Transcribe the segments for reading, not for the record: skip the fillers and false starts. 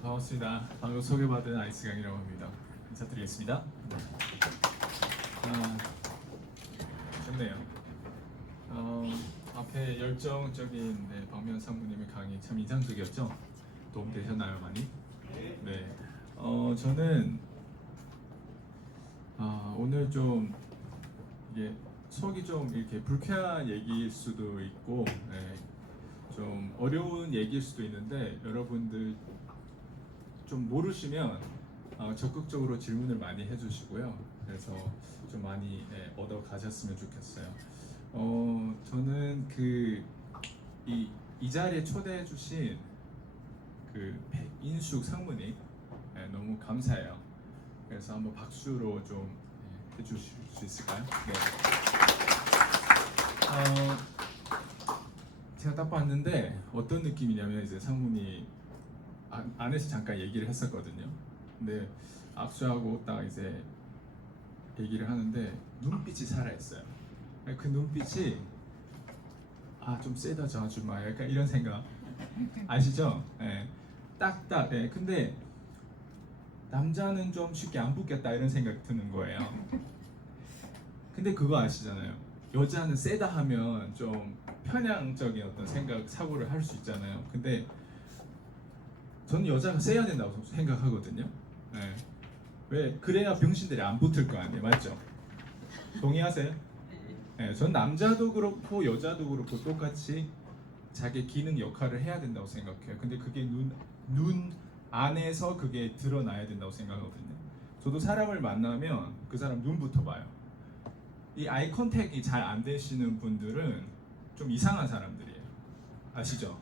반갑습니다. 방금 소개받은 아이스 강이라고 합니다. 인사드리겠습니다. 좋네요. 앞에 열정적인 박미연 상무님의 강의 참 인상적이었죠? 도움 되셨나요, 많이? 네. 저는 오늘 좀 이게 속이 좀 이렇게 불쾌한 얘기일 수도 있고, 좀 어려운 얘기일 수도 있는데 여러분들 좀 모르시면 적극적으로 질문을 많이 해주시고요. 그래서 좀 많이 얻어 가셨으면 좋겠어요. 저는 이 자리에 초대해 주신 백인숙 상무님 너무 감사해요. 그래서 한번 박수로 좀 해주실 수 있을까요? 네. 제가 딱 봤는데 어떤 느낌이냐면 이제 상무님 안에서 잠깐 얘기를 했었거든요. 근데 악수하고 딱 이제 얘기를 하는데 눈빛이 살아있어요. 그 눈빛이 좀 세다 저 아줌마 약간 이런 생각 아시죠? 딱딱. 근데 남자는 좀 쉽게 안 붙겠다 이런 생각 드는 거예요. 근데 그거 아시잖아요. 여자는 세다 하면 좀 편향적인 어떤 사고를 할 수 있잖아요. 근데 저는 여자가 세야 된다고 생각하거든요. 왜? 그래야 병신들이 안 붙을 거 아니에요, 맞죠? 동의하세요? 전 남자도 그렇고 여자도 그렇고 똑같이 자기 기능 역할을 해야 된다고 생각해요. 근데 그게 눈 안에서 그게 드러나야 된다고 생각하거든요. 저도 사람을 만나면 그 사람 눈부터 봐요. 이 아이 컨택이 잘 안 되시는 분들은 좀 이상한 사람들이에요. 아시죠?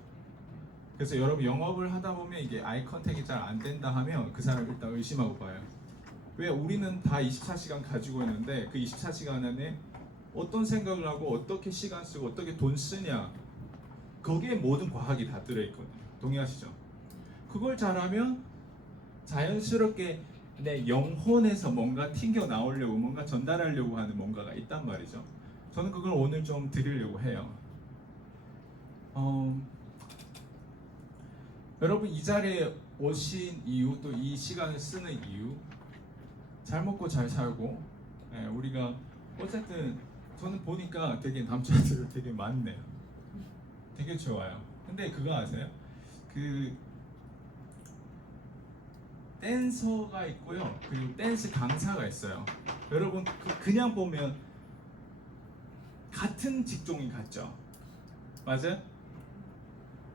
그래서 여러분 영업을 하다 보면 이게 아이 컨택이 잘 안 된다 하면 그 사람 일단 의심하고 봐요. 왜? 우리는 다 24시간 가지고 있는데 그 24시간 안에 어떤 생각을 하고 어떻게 시간 쓰고 어떻게 돈 쓰냐, 거기에 모든 과학이 다 들어있거든요. 동의하시죠? 그걸 잘하면 자연스럽게 내 영혼에서 뭔가 튕겨 나오려고 뭔가 전달하려고 하는 뭔가가 있단 말이죠. 저는 그걸 오늘 좀 드리려고 해요. 여러분 이 자리에 오신 이유, 또 이 시간을 쓰는 이유, 잘 먹고 잘 살고, 우리가 어쨌든 저는 보니까 되게 남자들 되게 많네요. 되게 좋아요. 근데 그거 아세요? 댄서가 있고요. 그리고 댄스 강사가 있어요. 여러분 그냥 보면 같은 직종인 같죠? 맞아요?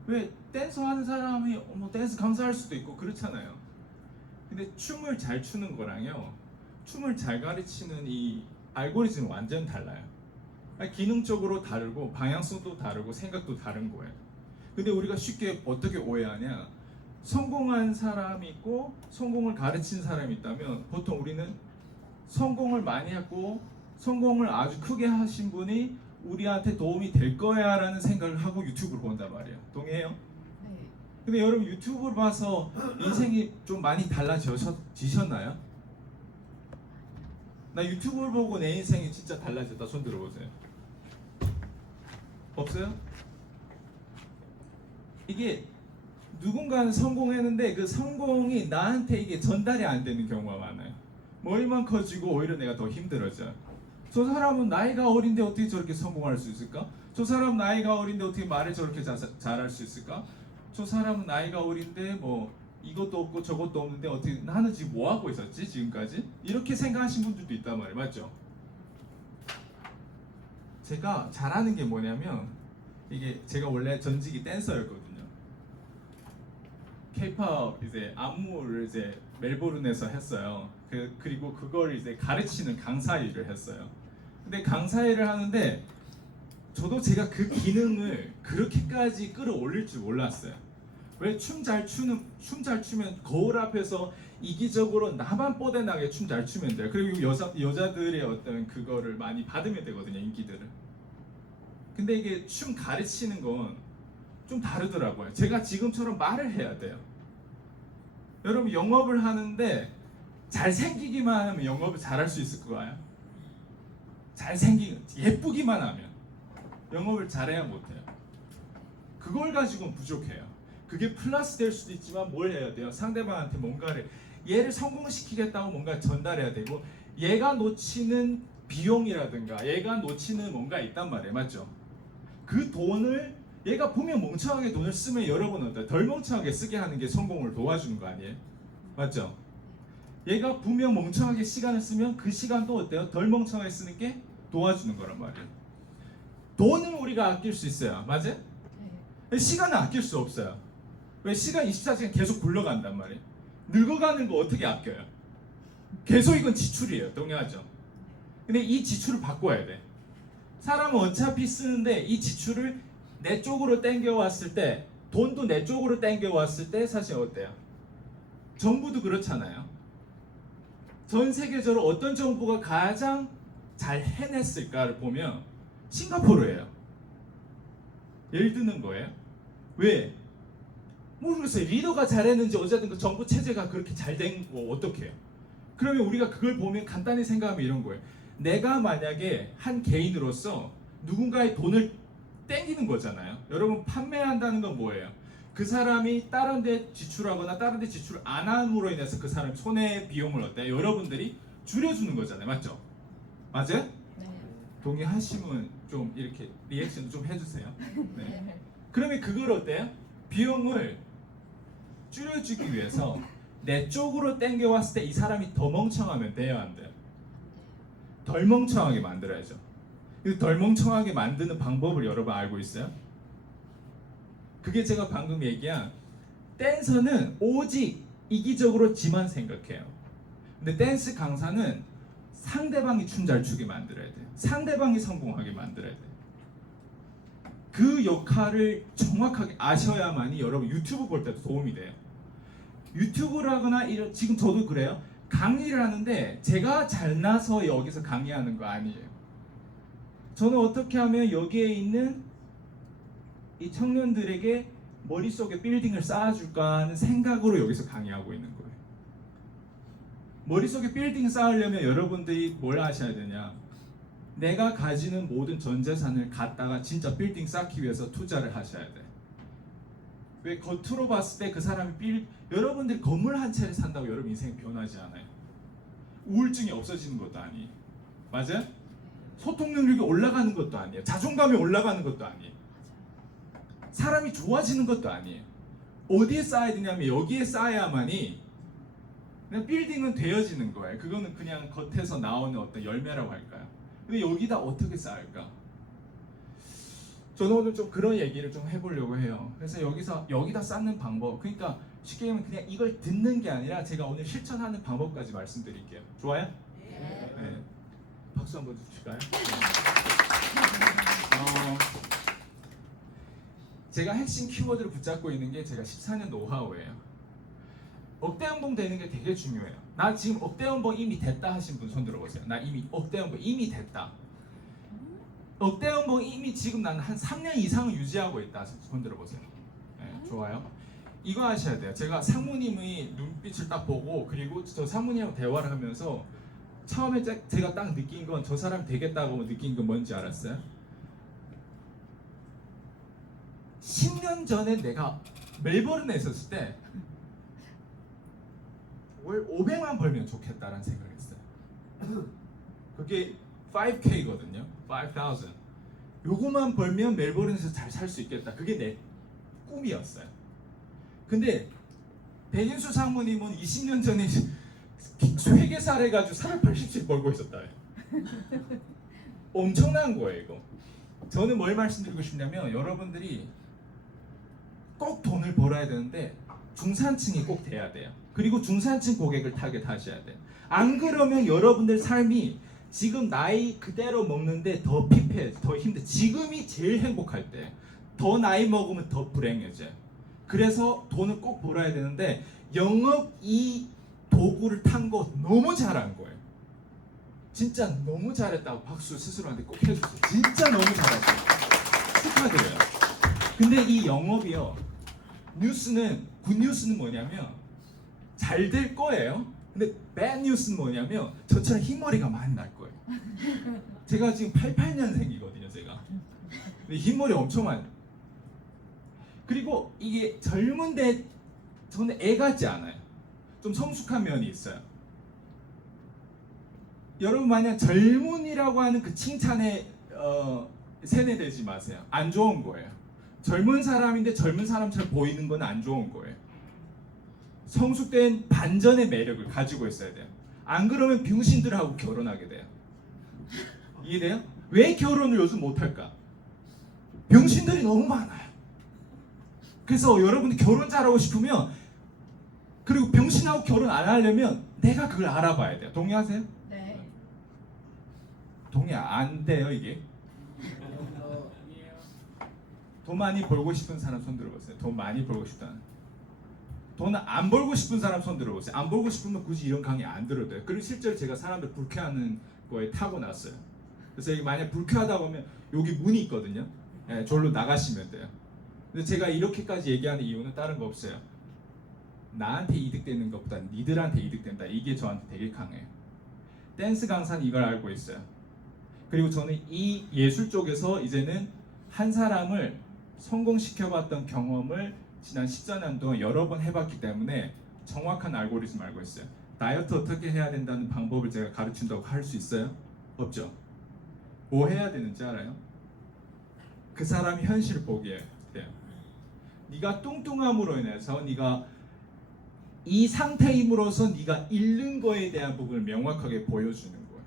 왜? 댄서 하는 사람이 댄스 강사할 수도 있고 그렇잖아요. 근데 춤을 잘 추는 거랑요, 춤을 잘 가르치는 이 알고리즘은 완전 달라요. 기능적으로 다르고 방향성도 다르고 생각도 다른 거예요. 근데 우리가 쉽게 어떻게 오해하냐, 성공한 사람이 있고 성공을 가르친 사람이 있다면 보통 우리는 성공을 많이 했고 성공을 아주 크게 하신 분이 우리한테 도움이 될 거야 라는 생각을 하고 유튜브를 본단 말이에요. 동의해요? 네. 근데 여러분 유튜브를 봐서 인생이 좀 많이 달라지셨나요? 나 유튜브를 보고 내 인생이 진짜 달라졌다 손 들어보세요. 없어요? 이게 누군가는 성공했는데 그 성공이 나한테 이게 전달이 안 되는 경우가 많아요. 머리만 커지고 오히려 내가 더 힘들어져. 저 사람은 나이가 어린데 어떻게 저렇게 성공할 수 있을까? 저 사람 나이가 어린데 어떻게 말을 저렇게 잘할 수 있을까? 저 사람은 나이가 어린데 뭐 이것도 없고 저것도 없는데 어떻게 나는 지금 뭐 하고 있었지 지금까지? 이렇게 생각하신 분들도 있단 말이에요. 맞죠? 제가 잘하는 게 뭐냐면, 이게 제가 원래 전직이 댄서였거든요. K-pop 이제 안무를 이제 멜보른에서 했어요. 그리고 그걸 이제 가르치는 강사 일을 했어요. 근데 강사 일을 하는데 저도 제가 그 기능을 그렇게까지 끌어올릴 줄 몰랐어요. 왜? 춤 잘 추면 거울 앞에서 이기적으로 나만 뻗어나게 춤 잘 추면 돼요. 그리고 여자들의 어떤 그거를 많이 받으면 되거든요, 인기들을. 근데 이게 춤 가르치는 건 좀 다르더라고요. 제가 지금처럼 말을 해야 돼요. 여러분 영업을 하는데 잘생기기만 하면 영업을 잘할 수 있을 거예요? 예쁘기만 하면 영업을 잘해야 못해요. 그걸 가지고는 부족해요. 그게 플러스 될 수도 있지만 뭘 해야 돼요? 상대방한테 뭔가를 얘를 성공시키겠다고 뭔가 전달해야 되고 얘가 놓치는 비용이라든가 얘가 놓치는 뭔가 있단 말이에요. 맞죠? 그 돈을 얘가 보면 멍청하게 돈을 쓰면 여러분은 어때요? 덜 멍청하게 쓰게 하는 게 성공을 도와주는 거 아니에요? 맞죠? 얘가 분명 멍청하게 시간을 쓰면 그 시간도 어때요? 덜 멍청하게 쓰는 게 도와주는 거란 말이에요. 돈을 우리가 아낄 수 있어요. 맞아요? 시간은 아낄 수 없어요. 왜? 시간 24시간 계속 굴러간단 말이에요. 늙어가는 거 어떻게 아껴요? 계속 이건 지출이에요. 동의하죠? 근데 이 지출을 바꿔야 돼. 사람은 어차피 쓰는데 이 지출을 내 쪽으로 땡겨왔을 때 돈도 내 쪽으로 땡겨왔을 때 사실 어때요? 정부도 그렇잖아요. 전 세계적으로 어떤 정부가 가장 잘 해냈을까를 보면 싱가포르예요. 예를 드는 거예요. 왜? 모르겠어요. 리더가 잘했는지 어쨌든 그 정부 체제가 그렇게 잘 된 거 어떻게 해요? 그러면 우리가 그걸 보면 간단히 생각하면 이런 거예요. 내가 만약에 한 개인으로서 누군가의 돈을 땡기는 거잖아요. 여러분 판매한다는 건 뭐예요? 그 사람이 다른 데 지출하거나 다른 데 지출 안 함으로 인해서 그 사람 손해 비용을 어때요? 여러분들이 줄여주는 거잖아요. 맞죠? 맞아요? 네. 동의하시면 좀 이렇게 리액션 좀 해주세요. 네. 그러면 그걸 어때요? 비용을 줄여주기 위해서 내 쪽으로 땡겨왔을 때 이 사람이 더 멍청하면 돼요, 안 돼요? 덜 멍청하게 만들어야죠. 덜 멍청하게 만드는 방법을 여러분 알고 있어요? 그게 제가 방금 얘기한 댄서는 오직 이기적으로 지만 생각해요. 근데 댄스 강사는 상대방이 춤 잘 추게 만들어야 돼요. 상대방이 성공하게 만들어야 돼요. 그 역할을 정확하게 아셔야만이 여러분 유튜브 볼 때도 도움이 돼요. 유튜브를 하거나 이런, 지금 저도 그래요. 강의를 하는데 제가 잘나서 여기서 강의하는 거 아니에요. 저는 어떻게 하면 여기에 있는 이 청년들에게 머릿속에 빌딩을 쌓아줄까 하는 생각으로 여기서 강의하고 있는 거예요. 머릿속에 빌딩 쌓으려면 여러분들이 뭘 하셔야 되냐? 내가 가지는 모든 전 재산을 갖다가 진짜 빌딩 쌓기 위해서 투자를 하셔야 돼. 왜? 겉으로 봤을 때 그 사람이 여러분들이 건물 한 채를 산다고 여러분 인생이 변하지 않아요. 우울증이 없어지는 것도 아니에요. 맞아요? 소통 능력이 올라가는 것도 아니에요. 자존감이 올라가는 것도 아니에요. 사람이 좋아지는 것도 아니에요. 어디에 쌓아야 되냐면 여기에 쌓아야만이 그냥 빌딩은 되어지는 거예요. 그거는 그냥 겉에서 나오는 어떤 열매라고 할까요? 근데 여기다 어떻게 쌓을까? 저는 오늘 좀 그런 얘기를 좀 해보려고 해요. 그래서 여기다 쌓는 방법, 그러니까 쉽게 얘기하면 그냥 이걸 듣는 게 아니라 제가 오늘 실천하는 방법까지 말씀드릴게요. 좋아요? 네. 박수 한번 주실까요? 제가 핵심 키워드를 붙잡고 있는 게 제가 14년 노하우예요. 억대 연봉 되는 게 되게 중요해요. 나 지금 억대 연봉 이미 됐다 하신 분 손 들어보세요. 나 이미 억대 연봉 이미 됐다. 억대 연봉 이미 지금 나는 한 3년 이상을 유지하고 있다. 손 들어보세요. 네, 좋아요. 이거 하셔야 돼요. 제가 상무님의 눈빛을 딱 보고 그리고 저 상무님하고 대화를 하면서 처음에 제가 딱 느낀 건 저 사람 되겠다고 느낀 건 뭔지 알았어요? 10년 전에 내가 멜버른에 있었을 때 월 500만 벌면 좋겠다라는 생각을 했어요. 그게 5K거든요. 5,000. 요거만 벌면 멜버른에서 잘 살 수 있겠다. 그게 내 꿈이었어요. 근데 백인수 상무님은 20년 전에 회계사를 해가지고 480씩 벌고 있었다. 엄청난 거예요 이거. 저는 뭘 말씀드리고 싶냐면 여러분들이 꼭 돈을 벌어야 되는데 중산층이 꼭 돼야 돼요. 그리고 중산층 고객을 타겟하셔야 돼요. 안 그러면 여러분들 삶이 지금 나이 그대로 먹는데 더 피폐해, 더 힘들어. 지금이 제일 행복할 때. 더 나이 먹으면 더 불행해져요. 그래서 돈을 꼭 벌어야 되는데 영업 이 도구를 탄 거 너무 잘한 거예요. 진짜 너무 잘했다고 박수 스스로한테 꼭 해주세요. 진짜 너무 잘했어요. 축하드려요. 근데 이 영업이요. 굿뉴스는 뭐냐면 잘 될 거예요. 근데 bad 뉴스는 뭐냐면 저처럼 흰머리가 많이 날 거예요. 제가 지금 88년생이거든요, 제가. 근데 흰머리 엄청 많이. 그리고 이게 젊은데 저는 애 같지 않아요. 좀 성숙한 면이 있어요. 여러분 만약 젊은이라고 하는 그 칭찬에 세뇌되지 마세요. 안 좋은 거예요. 젊은 사람인데 젊은 사람처럼 보이는 건 안 좋은 거예요. 성숙된 반전의 매력을 가지고 있어야 돼요. 안 그러면 병신들하고 결혼하게 돼요. 이해돼요? 왜 결혼을 요즘 못할까? 병신들이 너무 많아요. 그래서 여러분들 결혼 잘하고 싶으면, 그리고 병신하고 결혼 안 하려면 내가 그걸 알아봐야 돼요. 동의하세요? 네. 동의 안 돼요 이게? 돈 많이 벌고 싶은 사람 손 들어보세요. 돈 많이 벌고 싶다는. 돈 안 벌고 싶은 사람 손 들어보세요. 안 벌고 싶으면 굳이 이런 강의 안 들어도 돼요. 그리고 실제로 제가 사람들 불쾌하는 거에 타고났어요. 그래서 이게 만약 불쾌하다 보면 여기 문이 있거든요. 예, 저기로 나가시면 돼요. 근데 제가 이렇게까지 얘기하는 이유는 다른 거 없어요. 나한테 이득되는 것보다 니들한테 이득된다. 이게 저한테 되게 강해요. 댄스 강사는 이걸 알고 있어요. 그리고 저는 이 예술 쪽에서 이제는 한 사람을 성공시켜봤던 경험을 지난 14년 동안 여러 번 해봤기 때문에 정확한 알고리즘 알고 있어요. 다이어트 어떻게 해야 된다는 방법을 제가 가르친다고 할 수 있어요? 없죠. 뭐 해야 되는지 알아요? 그 사람 현실을 보게 돼요. 네가 뚱뚱함으로 인해서 네가 이 상태임으로써 네가 잃는 거에 대한 부분을 명확하게 보여주는 거예요.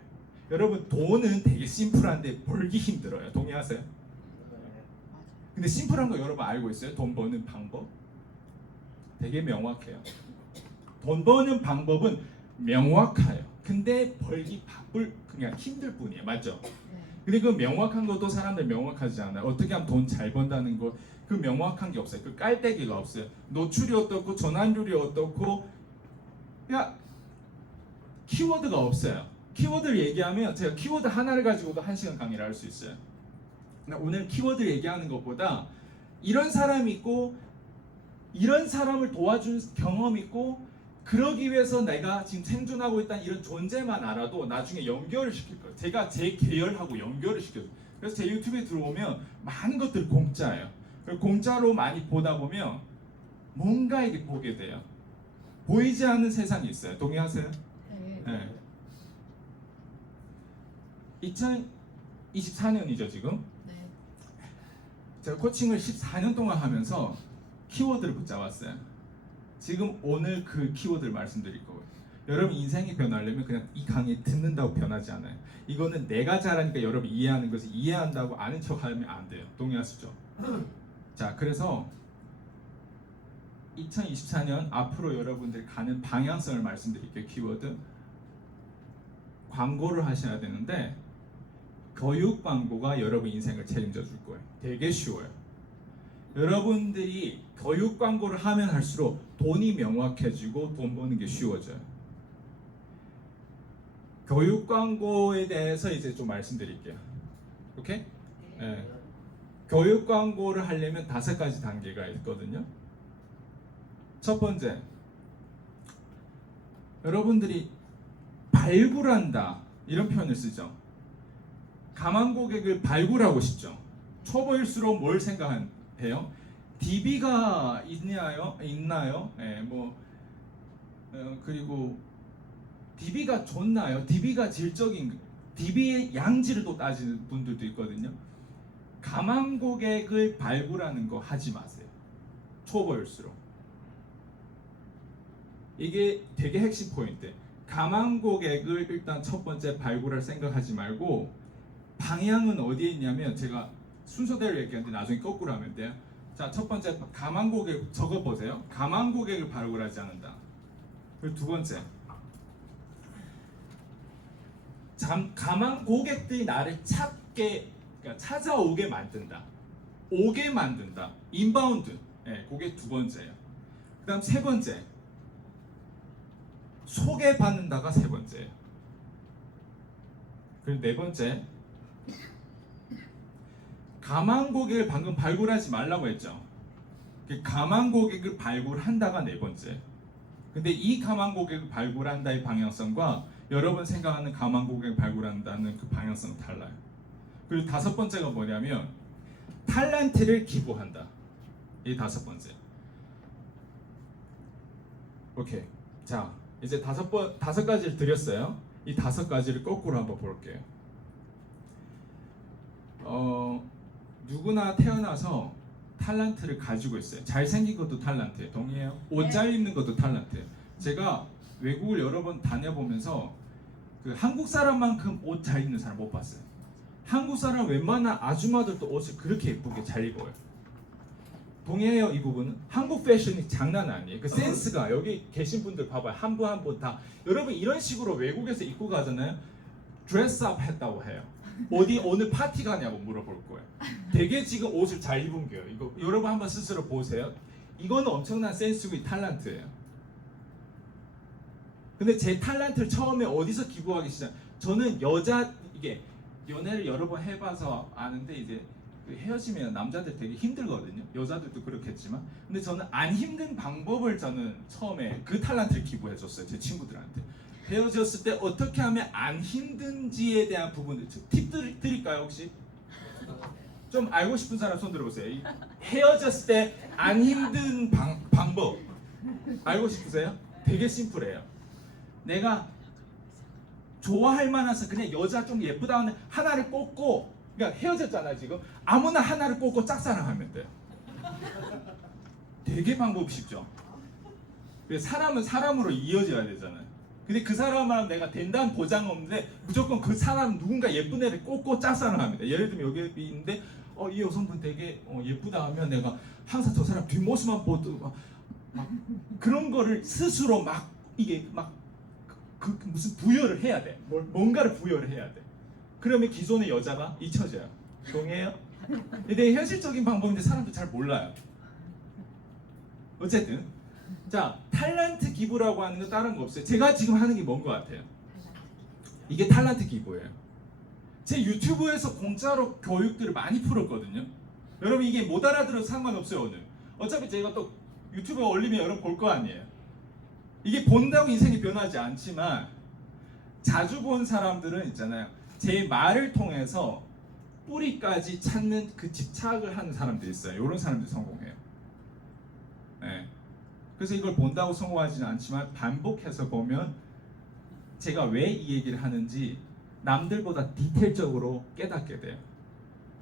여러분 돈은 되게 심플한데 벌기 힘들어요. 동의하세요? 근데 심플한 거 여러분 알고 있어요? 돈 버는 방법? 되게 명확해요. 돈 버는 방법은 명확해요. 근데 벌기 바쁠 그냥 힘들 뿐이에요. 맞죠? 근데 그 명확한 것도 사람들 명확하지 않아요. 어떻게 하면 돈 잘 번다는 거 그 명확한 게 없어요. 그 깔때기가 없어요. 노출이 어떻고 전환율이 어떻고 야 키워드가 없어요. 키워드를 얘기하면 제가 키워드 하나를 가지고도 1시간 강의를 할 수 있어요. 오늘 키워드 얘기하는 것보다 이런 사람이 있고 이런 사람을 도와준 경험이 있고 그러기 위해서 내가 지금 생존하고 있다는 이런 존재만 알아도 나중에 연결을 시킬 거예요. 제가 제 계열하고 연결을 시켜줘요. 그래서 제 유튜브에 들어오면 많은 것들이 공짜예요. 공짜로 많이 보다 보면 뭔가 이게 보게 돼요. 보이지 않는 세상이 있어요. 동의하세요? 네. 2024년이죠 지금. 제가 코칭을 14년 동안 하면서 키워드를 붙잡았어요. 지금 오늘 그 키워드를 말씀드릴 거예요. 여러분 인생이 변하려면 그냥 이 강의 듣는다고 변하지 않아요. 이거는 내가 잘하니까 여러분 이해하는 것을 이해한다고 아는 척 하면 안 돼요. 동의하시죠? 자, 그래서 2024년 앞으로 여러분들이 가는 방향성을 말씀드릴게요. 키워드. 광고를 하셔야 되는데 교육 광고가 여러분 인생을 책임져 줄 거예요. 되게 쉬워요. 여러분들이 교육 광고를 하면 할수록 돈이 명확해지고 돈 버는 게 쉬워져요. 교육 광고에 대해서 이제 좀 말씀드릴게요. 오케이? 네. 교육 광고를 하려면 5가지 단계가 있거든요. 첫 번째, 여러분들이 발굴한다 이런 표현을 쓰죠. 가망 고객을 발굴하고 싶죠. 초보일수록 뭘 생각해요? DB가 있나요? 네, 그리고 DB가 좋나요? DB가 질적인 DB의 양질을 또 따지는 분들도 있거든요. 가망 고객을 발굴하는 거 하지 마세요. 초보일수록. 이게 되게 핵심 포인트. 가망 고객을 일단 첫 번째 발굴할 생각하지 말고 방향은 어디에 있냐면 제가 순서대로 얘기하는데 나중에 거꾸로 하면 돼요. 자, 첫 번째 가망 고객 적어보세요. 가망 고객을 발굴하지 않는다. 그리고 두 번째 가망 고객들이 나를 그러니까 찾아오게 만든다. 오게 만든다. 인바운드. 네, 그게 두 번째예요. 그 다음 세 번째 소개받는다가 세 번째예요. 그리고 네 번째 가망 고객을 방금 발굴하지 말라고 했죠. 가망 고객을 발굴한다가 네 번째. 근데 이 가망 고객을 발굴한다의 방향성과 여러분 생각하는 가망 고객을 발굴한다는 그 방향성은 달라요. 그리고 다섯 번째가 뭐냐면 탤런트를 기부한다. 이 5번째. 오케이. 자, 이제 5가지를 드렸어요. 이 5가지를 거꾸로 한번 볼게요. 누구나 태어나서 탤런트를 가지고 있어요. 잘생긴 것도 탤런트예요. 동의해요? 옷 잘 입는 것도 탤런트예요. 제가 외국을 여러 번 다녀보면서 그 한국 사람만큼 옷 잘 입는 사람 못 봤어요. 한국 사람 웬만한 아줌마들도 옷을 그렇게 예쁘게 잘 입어요. 동의해요? 이 부분은? 한국 패션이 장난 아니에요. 그 센스가 여기 계신 분들 봐봐요. 한 분 한 분 다. 여러분 이런 식으로 외국에서 입고 가잖아요. 드레스업 했다고 해요. 어디 오늘 파티 가냐고 물어볼 거예요. 되게 지금 옷을 잘 입은 거예요. 이거 여러분 한번 스스로 보세요. 이거는 엄청난 센스고 탤런트예요. 근데 제 탤런트를 처음에 어디서 기부하기 시작? 저는 여자 이게 연애를 여러 번 해봐서 아는데 이제 그 헤어지면 남자들 되게 힘들거든요. 여자들도 그렇겠지만, 근데 저는 안 힘든 방법을 저는 처음에 그 탤런트를 기부해줬어요. 제 친구들한테. 헤어졌을 때 어떻게 하면 안 힘든지에 대한 부분들 팁 드릴까요 혹시? 좀 알고 싶은 사람 손 들어보세요. 헤어졌을 때 안 힘든 방법 알고 싶으세요? 되게 심플해요. 내가 좋아할 만해서 그냥 여자 좀 예쁘다 하는 하나를 꽂고, 그러니까 헤어졌잖아 지금. 아무나 하나를 꽂고 짝사랑하면 돼요. 되게 방법이 쉽죠. 사람은 사람으로 이어져야 되잖아요. 근데 그 사람하고 내가 된다는 보장 없는데 무조건 그 사람 누군가 예쁜 애를 꽂고 짝사랑합니다. 예를 들면 여기 있는데 이 여성분 되게 예쁘다 하면 내가 항상 저 사람 뒷모습만 보도 막 그런 거를 스스로 막 이게 막 그 무슨 부여를 해야 돼. 뭔가를 부여를 해야 돼. 그러면 기존의 여자가 잊혀져요. 동의해요? 근데 현실적인 방법인데 사람도 잘 몰라요. 어쨌든 자, 탤런트 기부라고 하는 건 다른 거 없어요. 제가 지금 하는 게 뭔 것 같아요? 이게 탤런트 기부예요. 제 유튜브에서 공짜로 교육들을 많이 풀었거든요. 여러분 이게 못 알아들어도 상관없어요 오늘. 어차피 제가 또 유튜브에 올리면 여러분 볼 거 아니에요. 이게 본다고 인생이 변하지 않지만 자주 본 사람들은 있잖아요. 제 말을 통해서 뿌리까지 찾는 그 집착을 하는 사람들이 있어요. 이런 사람들이 성공해요. 네. 그래서 이걸 본다고 성공하지는 않지만 반복해서 보면 제가 왜 이 얘기를 하는지 남들보다 디테일적으로 깨닫게 돼요.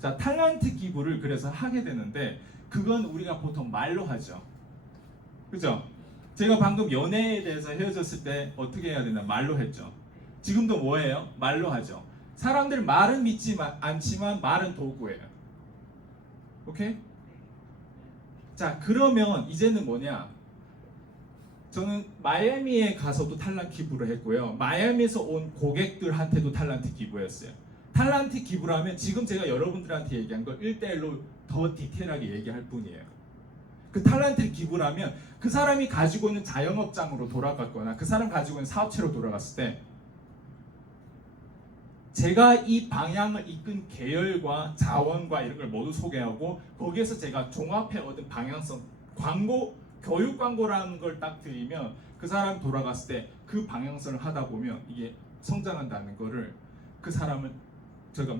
자, 탤런트 기부를 그래서 하게 되는데 그건 우리가 보통 말로 하죠. 그죠? 제가 방금 연애에 대해서 헤어졌을 때 어떻게 해야 되나 말로 했죠. 지금도 뭐예요? 말로 하죠. 사람들 말은 믿지 않지만 말은 도구예요. 오케이? 자, 그러면 이제는 뭐냐? 저는 마이애미에 가서도 탤런트 기부를 했고요. 마이애미에서 온 고객들한테도 탤런트 기부했어요. 탤런트 기부라면 지금 제가 여러분들한테 얘기한 걸 1대1로 더 디테일하게 얘기할 뿐이에요. 그 탤런트 기부라면 그 사람이 가지고 있는 자영업장으로 돌아갔거나 그 사람 가지고 있는 사업체로 돌아갔을 때 제가 이 방향을 이끈 계열과 자원과 이런 걸 모두 소개하고 거기에서 제가 종합해 얻은 방향성 광고, 교육 광고라는 걸 딱 드리면 그 사람이 돌아갔을 때 그 방향성을 하다 보면 이게 성장한다는 거를 그 사람을 제가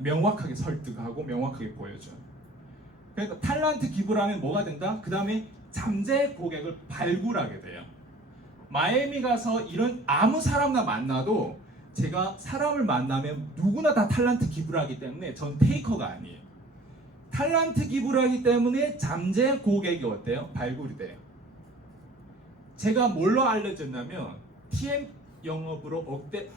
명확하게 설득하고 명확하게 보여줘요. 그러니까 탤런트 기부라면 뭐가 된다? 그 다음에 잠재 고객을 발굴하게 돼요. 마이애미 가서 이런 아무 사람나 만나도 제가 사람을 만나면 누구나 다 탤런트 기부를 하기 때문에 전 테이커가 아니에요. 탤런트 기부를 하기 때문에 잠재 고객이 어때요? 발굴이 돼요. 제가 뭘로 알려졌냐면 TM 영업으로 억대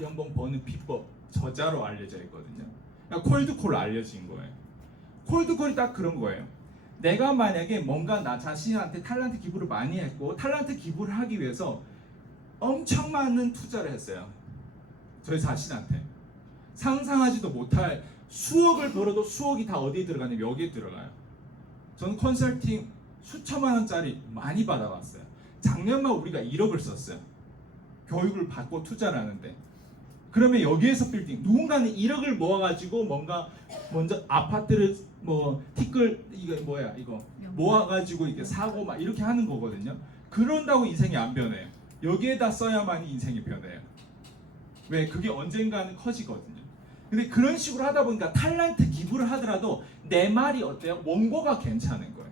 연봉 버는 비법 저자로 알려져 있거든요. 그러니까 콜드콜로 알려진 거예요. 콜드콜이 딱 그런 거예요. 내가 만약에 뭔가 나 자신한테 탤런트 기부를 많이 했고 탤런트 기부를 하기 위해서 엄청 많은 투자를 했어요. 저희 자신한테 상상하지도 못할 수억을 벌어도 수억이 다 어디에 들어가냐면 여기에 들어가요. 저는 컨설팅 수천만 원짜리 많이 받아봤어요. 작년만 우리가 1억을 썼어요. 교육을 받고 투자를 하는데 그러면 여기에서 빌딩 누군가는 1억을 모아가지고 뭔가 먼저 아파트를 뭐 티끌 이거 뭐야 이거 모아가지고 이렇게 사고 막 이렇게 하는 거거든요. 그런다고 인생이 안 변해요. 여기에다 써야만이 인생이 변해요. 왜? 그게 언젠가는 커지거든요. 근데 그런 식으로 하다 보니까 탤런트 기부를 하더라도 내 말이 어때요? 원고가 괜찮은 거예요.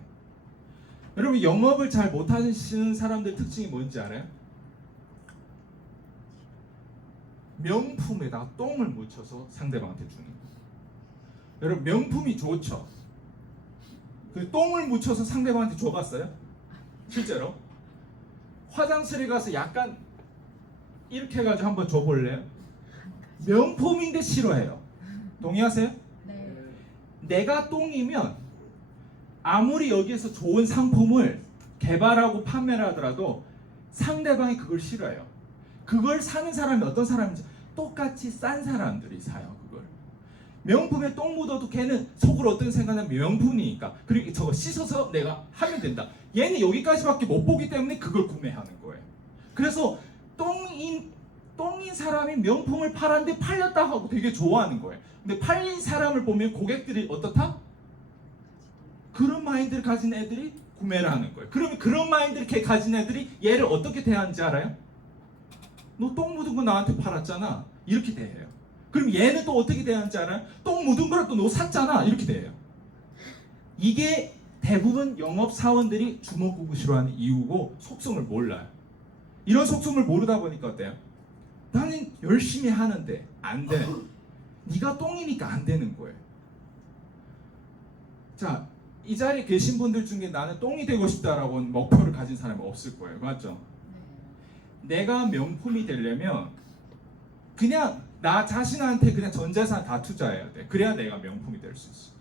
여러분 영업을 잘 못하시는 사람들 특징이 뭔지 알아요? 명품에다가 똥을 묻혀서 상대방한테 주는 거예요. 여러분 명품이 좋죠. 그 똥을 묻혀서 상대방한테 줘봤어요? 실제로? 화장실에 가서 약간 이렇게 해가지고 한번 줘볼래요? 명품인데 싫어해요. 동의하세요? 네. 내가 똥이면 아무리 여기에서 좋은 상품을 개발하고 판매를 하더라도 상대방이 그걸 싫어해요. 그걸 사는 사람이 어떤 사람인지 똑같이 싼 사람들이 사요. 그걸 명품에 똥 묻어도 걔는 속으로 어떤 생각은 명품이니까 그리고 저거 씻어서 내가 하면 된다. 얘는 여기까지밖에 못 보기 때문에 그걸 구매하는 거예요. 그래서 똥인 사람이 명품을 팔았는데 팔렸다 하고 되게 좋아하는 거예요. 근데 팔린 사람을 보면 고객들이 어떻다? 그런 마인드를 가진 애들이 구매를 하는 거예요. 그러면 그런 마인드를 가진 애들이 얘를 어떻게 대하는지 알아요? 너 똥 묻은 거 나한테 팔았잖아. 이렇게 대해요. 그럼 얘는 또 어떻게 대하는지 알아요? 똥 묻은 거를 또 너 샀잖아. 이렇게 대해요. 이게 대부분 영업사원들이 주먹구구 싫어하는 이유고 속성을 몰라요. 이런 속성을 모르다 보니까 어때요? 나는 열심히 하는데 안 돼. 네가 똥이니까 안 되는 거예요. 자, 이 자리에 계신 분들 중에 나는 똥이 되고 싶다라고 목표를 가진 사람이 없을 거예요. 맞죠? 내가 명품이 되려면 그냥 나 자신한테 그냥 전 재산 다 투자해야 돼. 그래야 내가 명품이 될 수 있어.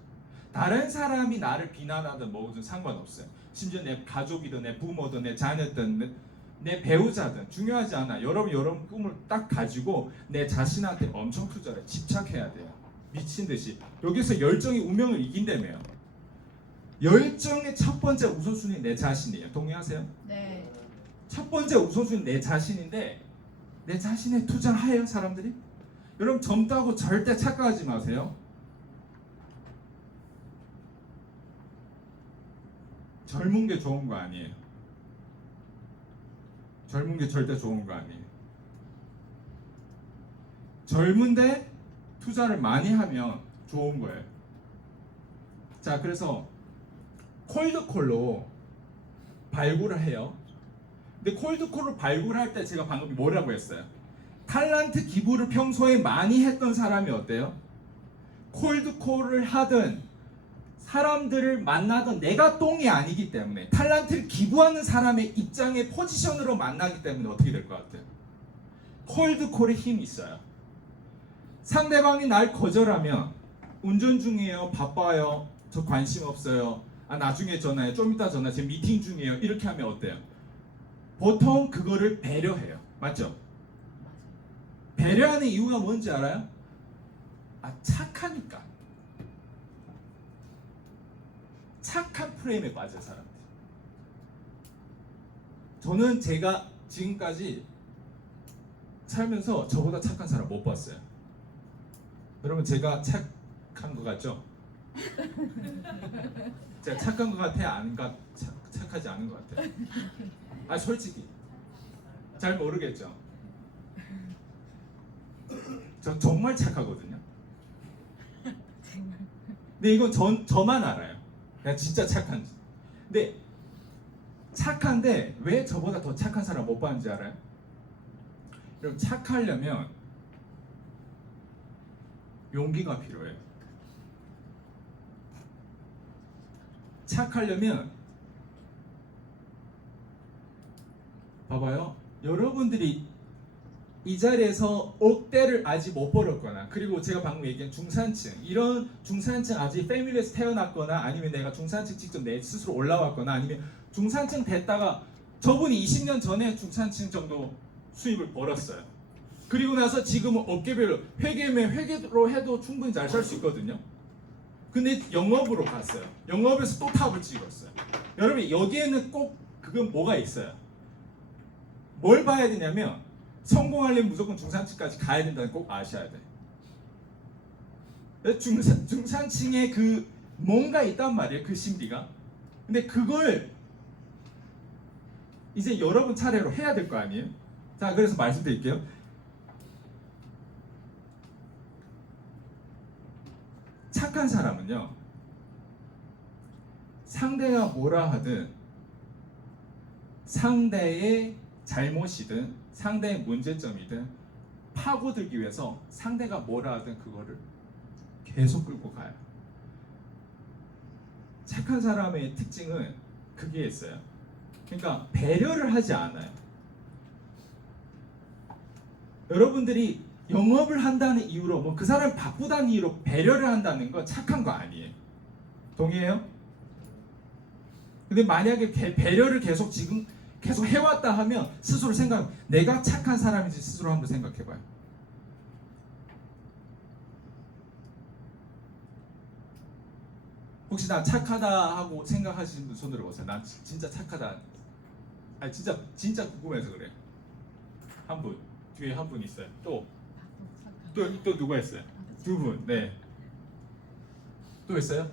다른 사람이 나를 비난하든 뭐든 상관없어요. 심지어 내 가족이든 내 부모든 내 자녀든 내 배우자든 중요하지 않아. 여러분 꿈을 딱 가지고 내 자신한테 엄청 투자를 집착해야 돼요. 미친 듯이. 여기서 열정이 운명을 이긴다며요. 열정의 첫 번째 우선순위 내 자신이에요. 동의하세요? 네. 첫 번째 우선순위 내 자신인데 내 자신에 투자해요 사람들이? 여러분 젊다고 절대 착각하지 마세요. 젊은 게 좋은 거 아니에요. 젊은 게 절대 좋은 거 아니에요. 젊은데 투자를 많이 하면 좋은 거예요. 자, 그래서 콜드콜로 발굴을 해요. 근데 콜드콜을 발굴할 때 제가 방금 뭐라고 했어요? 탈란트 기부를 평소에 많이 했던 사람이 어때요? 콜드콜을 하든 사람들을 만나던 내가 똥이 아니기 때문에 탈란트를 기부하는 사람의 입장의 포지션으로 만나기 때문에 어떻게 될 것 같아요? 콜드콜에 힘이 있어요. 상대방이 날 거절하면 운전 중이에요, 바빠요, 저 관심 없어요, 아 나중에 전화해, 좀 이따 전화해, 지금 미팅 중이에요, 이렇게 하면 어때요? 보통 그거를 배려해요. 맞죠? 배려하는 이유가 뭔지 알아요? 아 착하니까. 착한 프레임에 빠진 사람들. 저는 제가 지금까지 살면서 저보다 착한 사람 못 봤어요. 여러분 제가 착한 것 같죠? 제가 착한 것 같아요? 아닌가? 착하지 않은 것 같아요? 아 솔직히 잘 모르겠죠? 저 정말 착하거든요. 근데 이건 저만 알아요. 내가 진짜 착한지. 근데 착한데 왜 저보다 더 착한 사람 못 봤는지 알아요? 여러분 착하려면 용기가 필요해요. 착하려면 봐봐요. 여러분들이 이 자리에서 억대를 아직 못 벌었거나 그리고 제가 방금 얘기한 중산층 이런 중산층 아직 패밀리에서 태어났거나 아니면 내가 중산층 직접 내 스스로 올라왔거나 아니면 중산층 됐다가 저분이 20년 전에 중산층 정도 수입을 벌었어요. 그리고 나서 지금은 업계별로 회계면 회계로 해도 충분히 잘 살 수 있거든요. 근데 영업으로 갔어요. 영업에서 또 탑을 찍었어요. 여러분 여기에는 꼭 그건 뭐가 있어요. 뭘 봐야 되냐면 성공하려면 무조건 중산층까지 가야 된다는 꼭 아셔야 돼. 중산층에 그 뭔가 있단 말이에요. 그 심리가. 근데 그걸 이제 여러분 차례로 해야 될 거 아니에요. 자, 그래서 말씀드릴게요. 착한 사람은요 상대가 뭐라 하든, 상대의 잘못이든 상대의 문제점이든 파고들기 위해서 상대가 뭐라 하든 그거를 계속 끌고 가요. 착한 사람의 특징은 그게 있어요. 그러니까 배려를 하지 않아요. 여러분들이 영업을 한다는 이유로, 뭐 그 사람 바쁘다는 이유로 배려를 한다는 건 착한 거 아니에요. 동의해요? 근데 만약에 배려를 지금 계속 해왔다 하면 스스로 내가 착한 사람인지 스스로 한번 생각해봐요. 혹시 나 착하다 하고 생각하시는 분 손 들어보세요. 난 진짜 착하다. 아니 진짜 궁금해서 그래. 한 분, 뒤에 한 분 있어요. 또 누가 있어요? 두 분. 네. 또 있어요?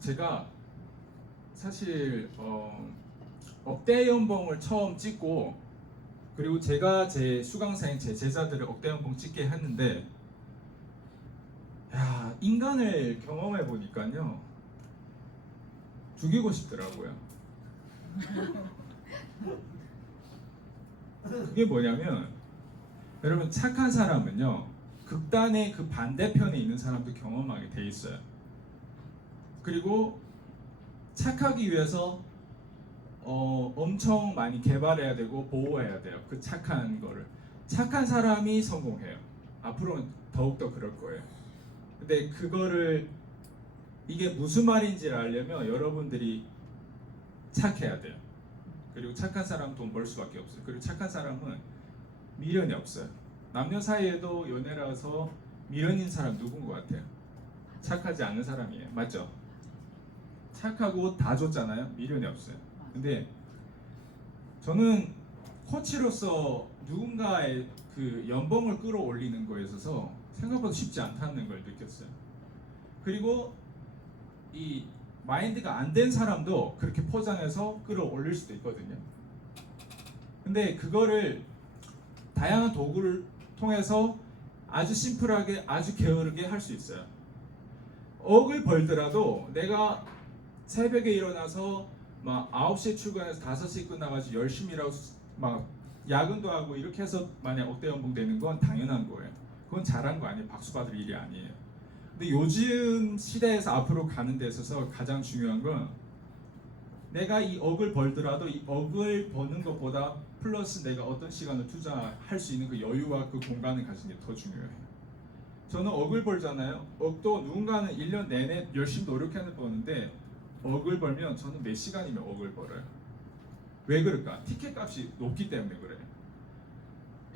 제가 사실 억대 연봉을 처음 찍고, 그리고 제가 제 수강생 제 제자들을 억대 연봉 찍게 했는데, 야, 인간을 경험해 보니까요 죽이고 싶더라고요. 그게 뭐냐면, 여러분 착한 사람은요 극단의 그 반대편에 있는 사람도 경험하게 돼 있어요. 그리고 착하기 위해서 엄청 많이 개발해야 되고 보호해야 돼요. 그 착한 거를. 착한 사람이 성공해요. 앞으로는 더욱더 그럴 거예요. 근데 이게 무슨 말인지를 알려면 여러분들이 착해야 돼요. 그리고 착한 사람은 돈 벌 수밖에 없어요. 그리고 착한 사람은 미련이 없어요. 남녀 사이에도 연애라서 미련인 사람 누군 것 같아요? 착하지 않은 사람이에요. 맞죠? 착하고 다 줬잖아요. 미련이 없어요. 근데 저는 코치로서 누군가의 그 연봉을 끌어올리는 거에 있어서 생각보다 쉽지 않다는 걸 느꼈어요. 그리고 이 마인드가 안 된 사람도 그렇게 포장해서 끌어올릴 수도 있거든요. 근데 그거를 다양한 도구를 통해서 아주 심플하게, 아주 게으르게 할 수 있어요. 억을 벌더라도 내가 새벽에 일어나서 막 9시에 출근해서 5시 끝나가지고 열심히 일하고 막 야근도 하고 이렇게 해서 만약 억대 연봉 되는 건 당연한 거예요. 그건 잘한 거 아니에요. 박수 받을 일이 아니에요. 근데 요즘 시대에서 앞으로 가는 데 있어서 가장 중요한 건, 내가 이 억을 벌더라도 이 억을 버는 것보다 플러스 내가 어떤 시간을 투자할 수 있는 그 여유와 그 공간을 가지는 게 더 중요해요. 저는 억을 벌잖아요. 억도 누군가는 1년 내내 열심히 노력해서 버는데, 억을 벌면 저는 몇 시간이면 억을 벌어요. 왜 그럴까? 티켓 값이 높기 때문에 그래요.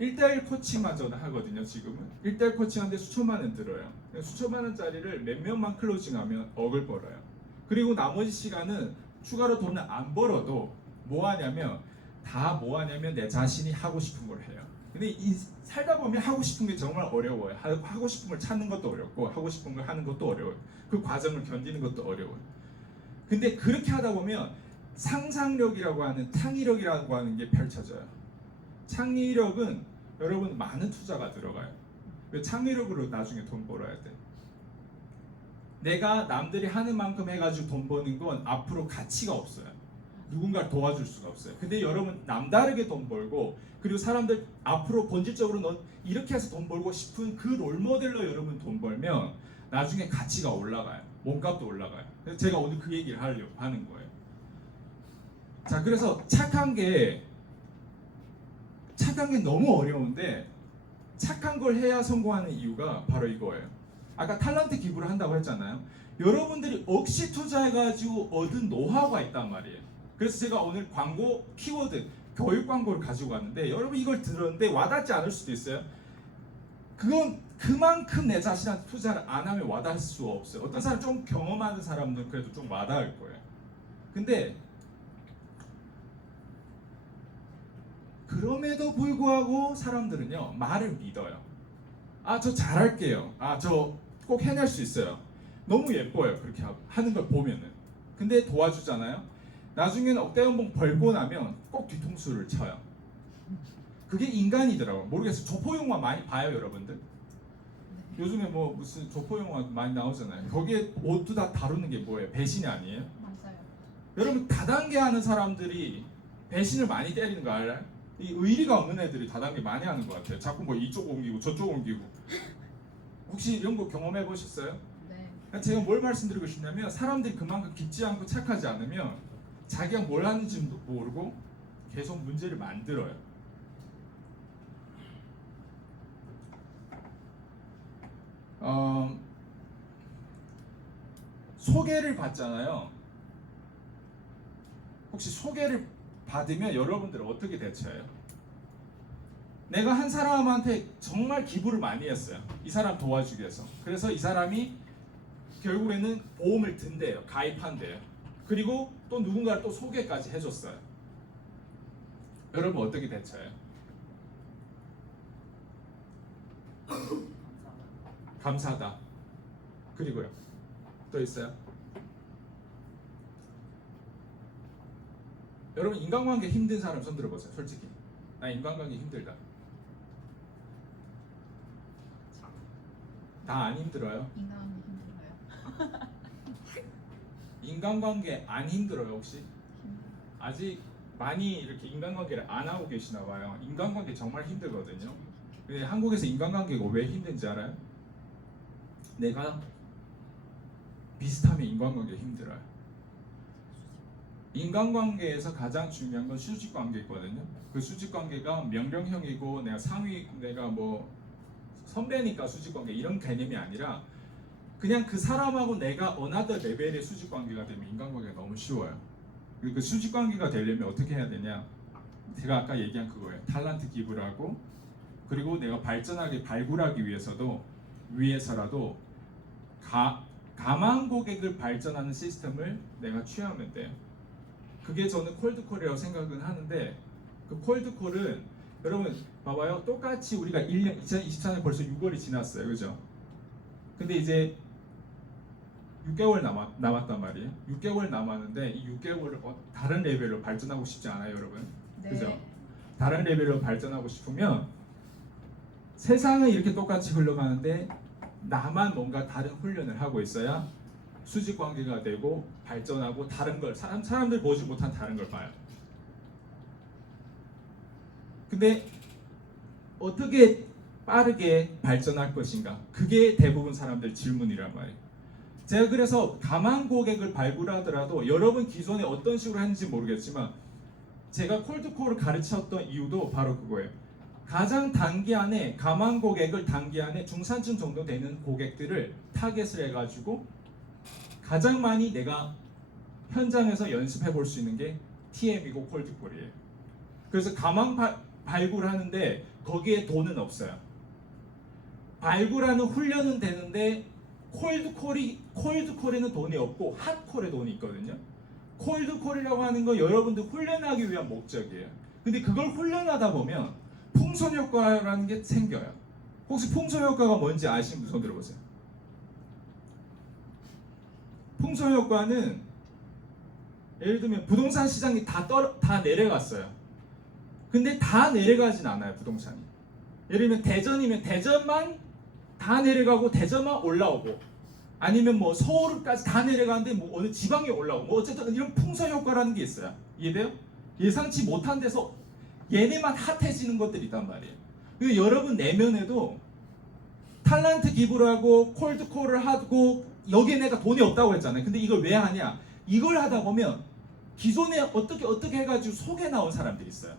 1대1 코칭마저 하거든요. 지금은 1대1 코칭하는데 수천만 원 들어요. 수천만 원짜리를 몇 명만 클로징하면 억을 벌어요. 그리고 나머지 시간은 추가로 돈을 안 벌어도 뭐 하냐면 내 자신이 하고 싶은 걸 해요. 근데 살다 보면 하고 싶은 게 정말 어려워요. 하고 싶은 걸 찾는 것도 어렵고 하고 싶은 걸 하는 것도 어려워요. 그 과정을 견디는 것도 어려워요. 근데 그렇게 하다 보면 상상력이라고 하는, 창의력이라고 하는 게 펼쳐져요. 창의력은 여러분 많은 투자가 들어가요. 창의력으로 나중에 돈 벌어야 돼. 내가 남들이 하는 만큼 해가지고 돈 버는 건 앞으로 가치가 없어요. 누군가를 도와줄 수가 없어요. 근데 여러분 남다르게 돈 벌고, 그리고 사람들 앞으로 본질적으로 넌 이렇게 해서 돈 벌고 싶은 그 롤모델로 여러분 돈 벌면 나중에 가치가 올라가요. 몸값도 올라가요. 그래서 제가 오늘 그 얘기를 하려고 하는 거예요. 자, 그래서 착한 게 너무 어려운데, 착한 걸 해야 성공하는 이유가 바로 이거예요. 아까 탤런트 기부를 한다고 했잖아요. 여러분들이 억시 투자해가지고 얻은 노하우가 있단 말이에요. 그래서 제가 오늘 광고 키워드, 교육 광고를 가지고 왔는데, 여러분 이걸 들었는데 와닿지 않을 수도 있어요. 그건 그만큼 내 자신한테 투자를 안 하면 와닿을 수 없어요. 어떤 사람 좀 경험하는 사람은 그래도 좀 와닿을 거예요. 근데 그럼에도 불구하고 사람들은요 말을 믿어요. 아, 저 잘할게요. 아, 저 꼭 해낼 수 있어요. 너무 예뻐요. 그렇게 하는 걸 보면은. 근데 도와주잖아요. 나중에는 억대 연봉 벌고 나면 꼭 뒤통수를 쳐요. 그게 인간이더라고요. 모르겠어요. 조포 영화 많이 봐요, 여러분들? 요즘에 뭐 무슨 조포 영화 많이 나오잖아요. 거기에 모두 다 다루는 게 뭐예요? 배신이 아니에요? 맞아요. 여러분 다단계 하는 사람들이 배신을 많이 때리는 거 알아요? 이 의리가 없는 애들이 다단계 많이 하는 것 같아요. 자꾸 뭐 이쪽 옮기고 저쪽 옮기고. 혹시 이런 거 경험해 보셨어요? 네. 제가 뭘 말씀드리고 싶냐면 사람들이 그만큼 깊지 않고 착하지 않으면 자기가 뭘 하는지 모르고 계속 문제를 만들어요. 소개를 받잖아요. 혹시 소개를 받으면 여러분들은 어떻게 대처해요? 내가 한 사람한테 정말 기부를 많이 했어요. 이 사람 도와주기 위해서. 그래서 이 사람이 결국에는 보험을 든대요. 가입한대요. 그리고 또 누군가를 또 소개까지 해줬어요. 여러분 어떻게 대처해요? 감사하다. 그리고요. 또 있어요? 여러분 인간관계 힘든 사람 손 들어보세요. 솔직히 나 인간관계 힘들다. 다 안 힘들어요? 인간관계 힘들어요. 인간관계 안 힘들어요 혹시? 아직 많이 이렇게 인간관계를 안 하고 계시나 봐요. 인간관계 정말 힘들거든요. 근데 한국에서 인간관계가 왜 힘든지 알아요? 내가 비슷하면 인간관계 힘들어요. 인간관계에서 가장 중요한 건 수직관계거든요. 그 수직관계가 명령형이고 내가 뭐 선배니까 수직관계 이런 개념이 아니라 그냥 그 사람하고 내가 어나더 레벨의 수직관계가 되면 인간관계가 너무 쉬워요. 그 수직관계가 되려면 어떻게 해야 되냐? 제가 아까 얘기한 그거예요. 탤런트 기부를 하고 그리고 내가 발전하게 발굴하기 위해서라도 가망 고객을 발전하는 시스템을 내가 취하면 돼요. 그게 저는 콜드콜이라고 생각은 하는데 그 콜드콜은 여러분 봐봐요. 똑같이 우리가 1년 2024년 벌써 6월이 지났어요. 그죠? 근데 이제 6개월 남았단 말이에요. 6개월 남았는데 이 6개월을 다른 레벨로 발전하고 싶지 않아요, 여러분? 네. 그죠? 다른 레벨로 발전하고 싶으면 세상은 이렇게 똑같이 흘러가는데 나만 뭔가 다른 훈련을 하고 있어야 수직 관계가 되고 발전하고 다른 걸 사람들 보지 못한 다른 걸 봐요. 근데 어떻게 빠르게 발전할 것인가? 그게 대부분 사람들 질문이란 말이에요. 제가 그래서 가망 고객을 발굴하더라도 여러분 기존에 어떤 식으로 했는지 모르겠지만 제가 콜드콜을 가르쳤던 이유도 바로 그거예요. 가장 단기 안에 가망 고객을 단기 안에 중산층 정도 되는 고객들을 타겟을 해가지고 가장 많이 내가 현장에서 연습해 볼 수 있는 게 TM이고 콜드콜이에요. 그래서 가망 발굴하는데 거기에 돈은 없어요. 발굴하는 훈련은 되는데 콜드콜에는 돈이 없고 핫콜에 돈이 있거든요. 콜드콜이라고 하는 거 여러분들 훈련하기 위한 목적이에요. 근데 그걸 훈련하다 보면 풍선 효과라는 게 생겨요. 혹시 풍선 효과가 뭔지 아시는 분 손 들어보세요. 풍선 효과는 예를 들면 부동산 시장이 다 내려갔어요. 근데 다 내려가진 않아요, 부동산이. 예를 들면 대전이면 대전만 다 내려가고 대전만 올라오고 아니면 뭐 서울까지 다 내려가는데 뭐 어느 지방에 올라오고 뭐 어쨌든 이런 풍선 효과라는 게 있어요. 이해돼요? 예상치 못한 데서 얘네만 핫해지는 것들이 있단 말이에요. 그리고 여러분 내면에도 탤런트 기부를 하고 콜드콜을 하고 여기에 내가 돈이 없다고 했잖아요. 근데 이걸 왜 하냐? 이걸 하다 보면 기존에 어떻게 해가지고 속에 나온 사람들이 있어요.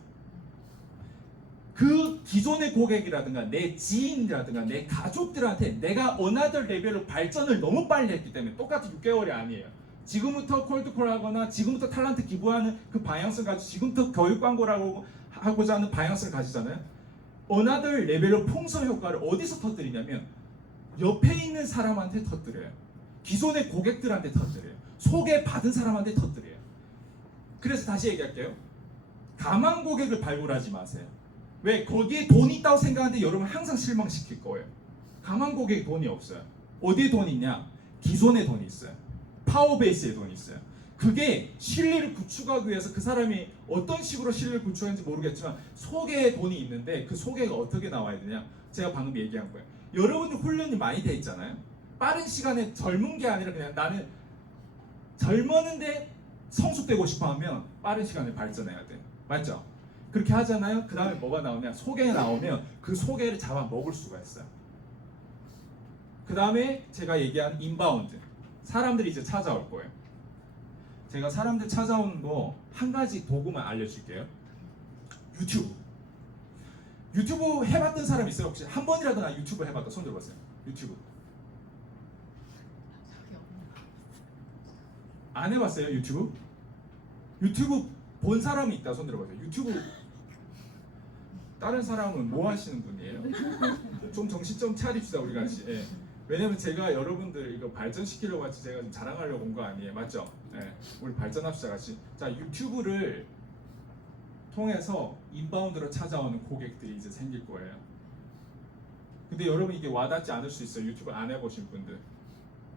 그 기존의 고객이라든가 내 지인이라든가 내 가족들한테 내가 어나더 레벨로 발전을 너무 빨리 했기 때문에 똑같은 6개월이 아니에요. 지금부터 콜드콜 하거나 지금부터 탤런트 기부하는 그 방향성을 가지고 지금부터 교육 광고라고 하고자 하는 방향성을 가지잖아요. 어나더 레벨로 풍선 효과를 어디서 터뜨리냐면 옆에 있는 사람한테 터뜨려요. 기존의 고객들한테 터뜨려요. 소개받은 사람한테 터뜨려요. 그래서 다시 얘기할게요. 가망 고객을 발굴하지 마세요. 왜? 거기에 돈이 있다고 생각하는데 여러분 항상 실망시킬 거예요. 가망 고객 돈이 없어요. 어디에 돈이 있냐? 기존에 돈이 있어요. 파워베이스에 돈이 있어요. 그게 신뢰를 구축하기 위해서 그 사람이 어떤 식으로 신뢰를 구축하는지 모르겠지만 소개에 돈이 있는데 그 소개가 어떻게 나와야 되냐? 제가 방금 얘기한 거예요. 여러분들 훈련이 많이 돼 있잖아요. 빠른 시간에 젊은 게 아니라 그냥 나는 젊었는데 성숙되고 싶어 하면 빠른 시간에 발전해야 돼. 맞죠? 그렇게 하잖아요. 그 다음에 뭐가 나오냐? 소개가 나오면 그 소개를 잡아 먹을 수가 있어요. 그 다음에 제가 얘기한 인바운드. 사람들이 이제 찾아올 거예요. 제가 사람들 찾아오는 거 한 가지 도구만 알려줄게요. 유튜브. 유튜브 해봤던 사람 있어요? 혹시 한 번이라도 나 유튜브 해봤다 손 들어보세요. 유튜브 저기 없는 거. 안 해봤어요? 유튜브? 유튜브 본 사람이 있다 손 들어보세요. 유튜브 다른 사람은 뭐 하시는 분이에요? 좀 정신 좀 차립시다 우리 같이. 예. 왜냐면 제가 여러분들 이거 발전시키려고 같이 제가 좀 자랑하려고 온 거 아니에요, 맞죠? 예. 우리 발전합시다 같이. 자, 유튜브를 통해서 인바운드로 찾아오는 고객들이 이제 생길 거예요. 근데 여러분 이게 와닿지 않을 수 있어요. 유튜브 안 해보신 분들.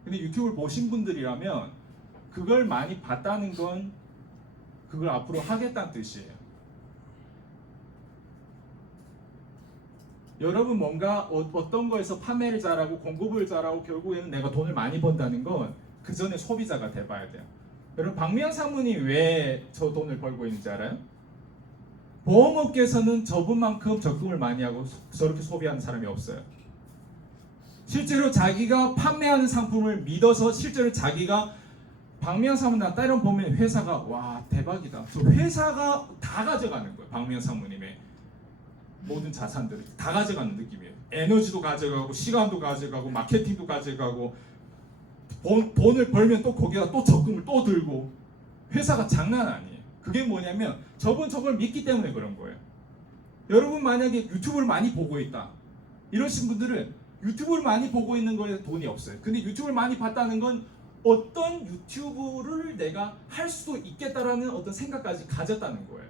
근데 유튜브를 보신 분들이라면 그걸 많이 봤다는 건 그걸 앞으로 하겠다는 뜻이에요. 여러분 뭔가 어떤 거에서 판매를 잘하고 공급을 잘하고 결국에는 내가 돈을 많이 번다는 건 그 전에 소비자가 돼봐야 돼요. 여러분 박미영 사모님 왜 저 돈을 벌고 있는지 알아요? 보험업계에서는 저분만큼 적금을 많이 하고 저렇게 소비하는 사람이 없어요. 실제로 자기가 판매하는 상품을 믿어서 실제로 자기가 박미영 사모님 따로 보면 회사가 와 대박이다. 저 회사가 다 가져가는 거예요. 박미영 사모님의 모든 자산들을 다 가져가는 느낌이에요. 에너지도 가져가고 시간도 가져가고 마케팅도 가져가고 돈을 벌면 또 거기다 또 적금을 또 들고 회사가 장난 아니에요. 그게 뭐냐면 저걸 믿기 때문에 그런 거예요. 여러분 만약에 유튜브를 많이 보고 있다 이러신 분들은 유튜브를 많이 보고 있는 거에 돈이 없어요. 근데 유튜브를 많이 봤다는 건 어떤 유튜브를 내가 할 수도 있겠다라는 어떤 생각까지 가졌다는 거예요.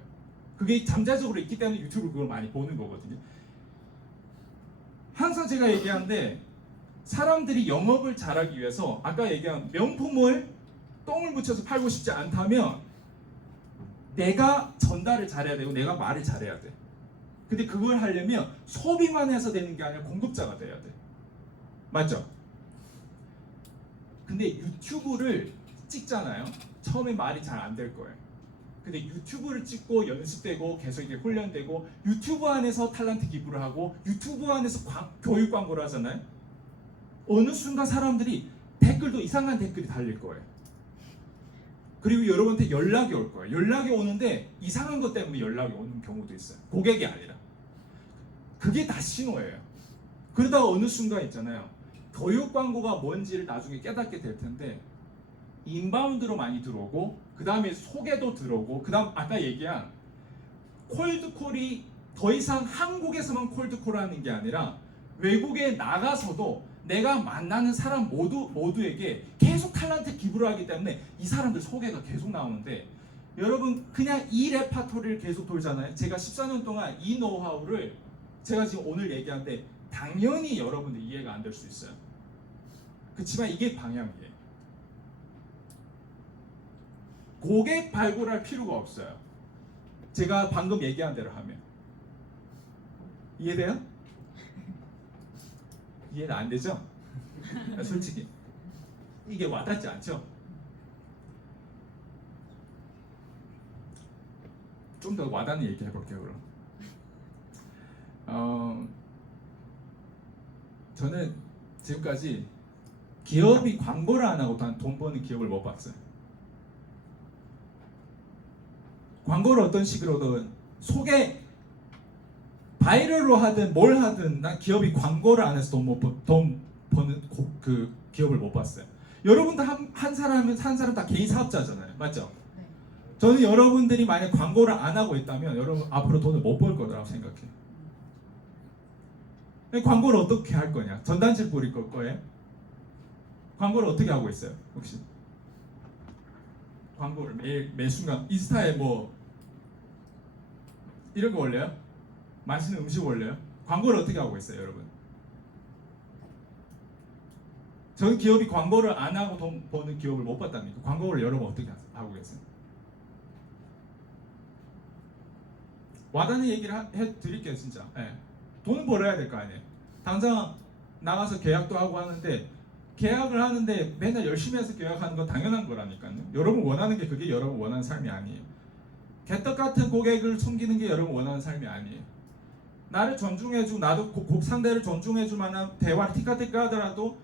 그게 잠재적으로 있기 때문에 유튜브를 그걸 많이 보는 거거든요. 항상 제가 얘기하는데 사람들이 영업을 잘하기 위해서 아까 얘기한 명품을 똥을 묻혀서 팔고 싶지 않다면 내가 전달을 잘해야 되고 내가 말을 잘해야 돼. 근데 그걸 하려면 소비만 해서 되는 게 아니라 공급자가 돼야 돼. 맞죠? 근데 유튜브를 찍잖아요. 처음에 말이 잘 안 될 거예요. 근데 유튜브를 찍고 연습되고 계속 이게 훈련되고 유튜브 안에서 탤런트 기부를 하고 유튜브 안에서 교육 광고를 하잖아요. 어느 순간 사람들이 댓글도 이상한 댓글이 달릴 거예요. 그리고 여러분한테 연락이 올 거예요. 연락이 오는데 이상한 것 때문에 연락이 오는 경우도 있어요. 고객이 아니라. 그게 다 신호예요. 그러다가 어느 순간 있잖아요. 교육 광고가 뭔지를 나중에 깨닫게 될 텐데 인바운드로 많이 들어오고 그 다음에 소개도 들어오고 그 다음 아까 얘기한 콜드콜이 더 이상 한국에서만 콜드콜하는 게 아니라 외국에 나가서도 내가 만나는 사람 모두에게 계속 탤런트 기부를 하기 때문에 이 사람들 소개가 계속 나오는데 여러분 그냥 이 레파토리를 계속 돌잖아요. 제가 14년 동안 이 노하우를 제가 지금 오늘 얘기하는데 당연히 여러분들 이해가 안 될 수 있어요. 그렇지만 이게 방향이에요. 고객 발굴할 필요가 없어요. 제가 방금 얘기한 대로 하면 이해돼요? 이해는 안 되죠? 솔직히 이게 와닿지 않죠? 좀 더 와닿는 얘기 해볼게요. 그럼 저는 지금까지 기업이 광고를 안 하고 돈 버는 기업을 못 봤어요. 광고를 어떤 식으로든 소개 바이럴로 하든 뭘 하든 난 기업이 광고를 안 해서 돈 버는 그 기업을 못 봤어요. 여러분들 한 사람 다 개인 사업자잖아요, 맞죠? 네. 저는 여러분들이 만약 광고를 안 하고 있다면 여러분 앞으로 돈을 못 벌 거라고 생각해요. 광고를 어떻게 할 거냐? 전단지를 뿌릴 거예요? 광고를 어떻게 하고 있어요? 혹시 광고를 매 순간 인스타에 뭐 이런 거 올려요? 맛있는 음식 올려요? 광고를 어떻게 하고 있어요, 여러분? 전 기업이 광고를 안 하고 돈 버는 기업을 못 봤다니까. 광고를 여러분 어떻게 하고 계세요? 와닿는 얘기를 해드릴게요 진짜. 예. 돈을 벌어야 될 거 아니에요. 당장 나가서 계약도 하고 하는데 계약을 하는데 맨날 열심히 해서 계약하는 건 당연한 거라니까요. 여러분 원하는 게 그게 여러분 원하는 삶이 아니에요. 개떡 같은 고객을 섬기는 게 여러분 원하는 삶이 아니에요. 나를 존중해주고 나도 상대를 존중해줄 만한 대화를 티카티카 하더라도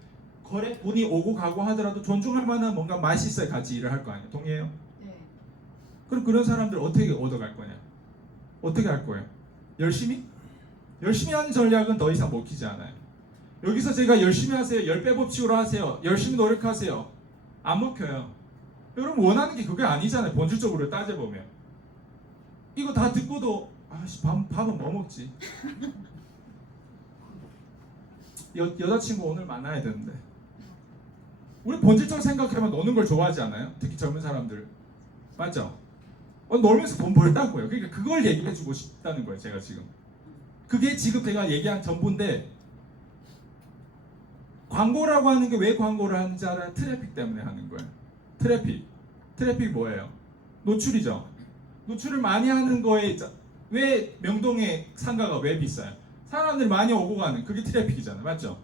거래 돈이 오고 가고 하더라도 존중할 만한 뭔가 맛이 있어야 같이 일을 할 거 아니에요. 동의해요? 네. 그럼 그런 사람들 어떻게 얻어갈 거냐? 어떻게 할 거예요? 열심히? 열심히 하는 전략은 더 이상 먹히지 않아요. 여기서 제가 열심히 하세요, 10배 법칙으로 하세요, 열심히 노력하세요, 안 먹혀요. 여러분 원하는 게 그게 아니잖아요. 본질적으로 따져보면 이거 다 듣고도 아씨 밥은 뭐 먹지? 여자친구 오늘 만나야 되는데. 우리 본질적으로 생각하면 노는 걸 좋아하지 않아요? 특히 젊은 사람들 맞죠? 놀면서 돈 벌다고요. 그러니까 그걸 얘기해주고 싶다는 거예요. 제가 지금 그게 지금 제가 얘기한 전부인데, 광고라고 하는 게 왜 광고를 하는지 알아요? 트래픽 때문에 하는 거예요. 트래픽 뭐예요? 노출이죠. 노출을 많이 하는 거에 왜 명동의 상가가 왜 비싸요? 사람들이 많이 오고 가는 그게 트래픽이잖아요. 맞죠?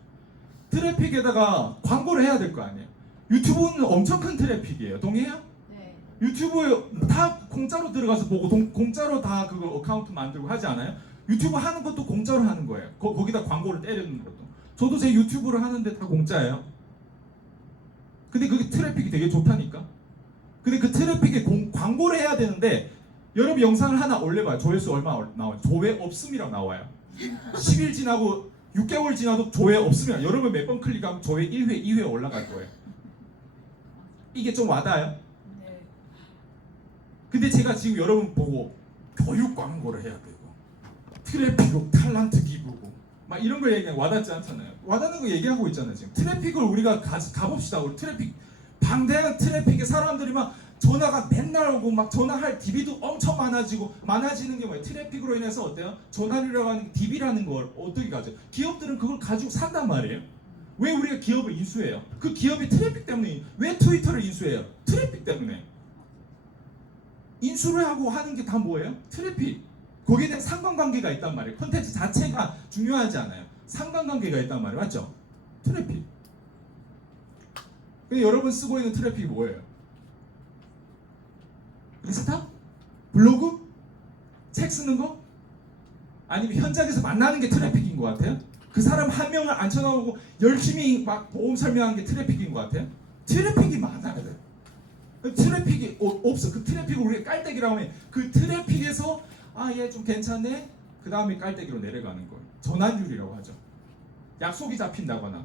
트래픽에다가 광고를 해야 될 거 아니에요. 유튜브는 엄청 큰 트래픽이에요. 동의해요? 네. 유튜브에 다 공짜로 들어가서 보고 공짜로 다 그거 어카운트 만들고 하지 않아요? 유튜브 하는 것도 공짜로 하는 거예요. 거기다 광고를 때리는 것도. 저도 제 유튜브를 하는데 다 공짜예요. 근데 그게 트래픽이 되게 좋다니까. 근데 그 트래픽에 광고를 해야 되는데, 여러분 영상을 하나 올려봐요. 조회수 얼마 나와요? 조회 없음이라고 나와요. 10일 지나고 6개월 지나도 조회 없으면 여러분 몇 번 클릭하면 조회 1회, 2회 올라갈 거예요. 이게 좀 와닿아요? 네. 근데 제가 지금 여러분 보고 교육 광고를 해야 되고 트래픽으로 탤런트 기부고 막 이런 걸 얘기하면 와닿지 않잖아요. 와닿는 거 얘기하고 있잖아요. 지금 트래픽을 우리가 가봅시다. 우리 트래픽, 방대한 트래픽에 사람들이 막 전화가 맨날 오고 막 전화할 DB도 엄청 많아지는 게 뭐예요? 트래픽으로 인해서 어때요? 전화료라고 하는 DB라는 걸 어떻게 가져? 기업들은 그걸 가지고 산단 말이에요. 왜 우리가 기업을 인수해요? 그 기업이 트래픽 때문에. 왜 트위터를 인수해요? 트래픽 때문에. 인수를 하고 하는 게 다 뭐예요? 트래픽. 거기에 대한 상관관계가 있단 말이에요. 콘텐츠 자체가 중요하지 않아요. 상관관계가 있단 말이에요. 맞죠? 트래픽. 근데 여러분 쓰고 있는 트래픽이 뭐예요? 인스타? 블로그? 책 쓰는 거? 아니면 현장에서 만나는 게 트래픽인 것 같아요? 그 사람 한 명을 앉혀놓고 열심히 막 보험 설명하는 게 트래픽인 것 같아요? 트래픽이 많아야 돼요. 트래픽이 없어. 그 트래픽을 우리가 깔때기라고 하면 그 트래픽에서 얘 좀 괜찮네? 그 다음에 깔때기로 내려가는 거예요. 전환율이라고 하죠. 약속이 잡힌다거나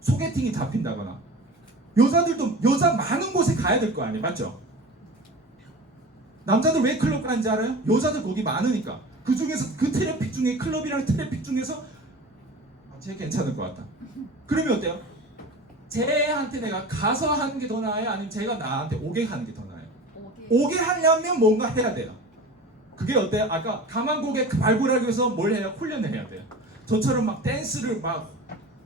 소개팅이 잡힌다거나. 여자들도 여자 많은 곳에 가야 될 거 아니에요. 맞죠? 남자들 왜 클럽 가는지 알아요? 여자들 거기 많으니까. 그 중에서 그 트래픽 중에, 클럽이랑 트래픽 중에서 쟤 괜찮을 것 같다. 그러면 어때요? 쟤한테 내가 가서 하는 게 더 나아요? 아니면 제가 나한테 오게 하는 게 더 나아요? 오게 하려면 뭔가 해야 돼요. 그게 어때요? 아까 가만 고객 발굴하기 위해서 뭘 해요? 훈련을 해야 돼요. 저처럼 막 댄스를 막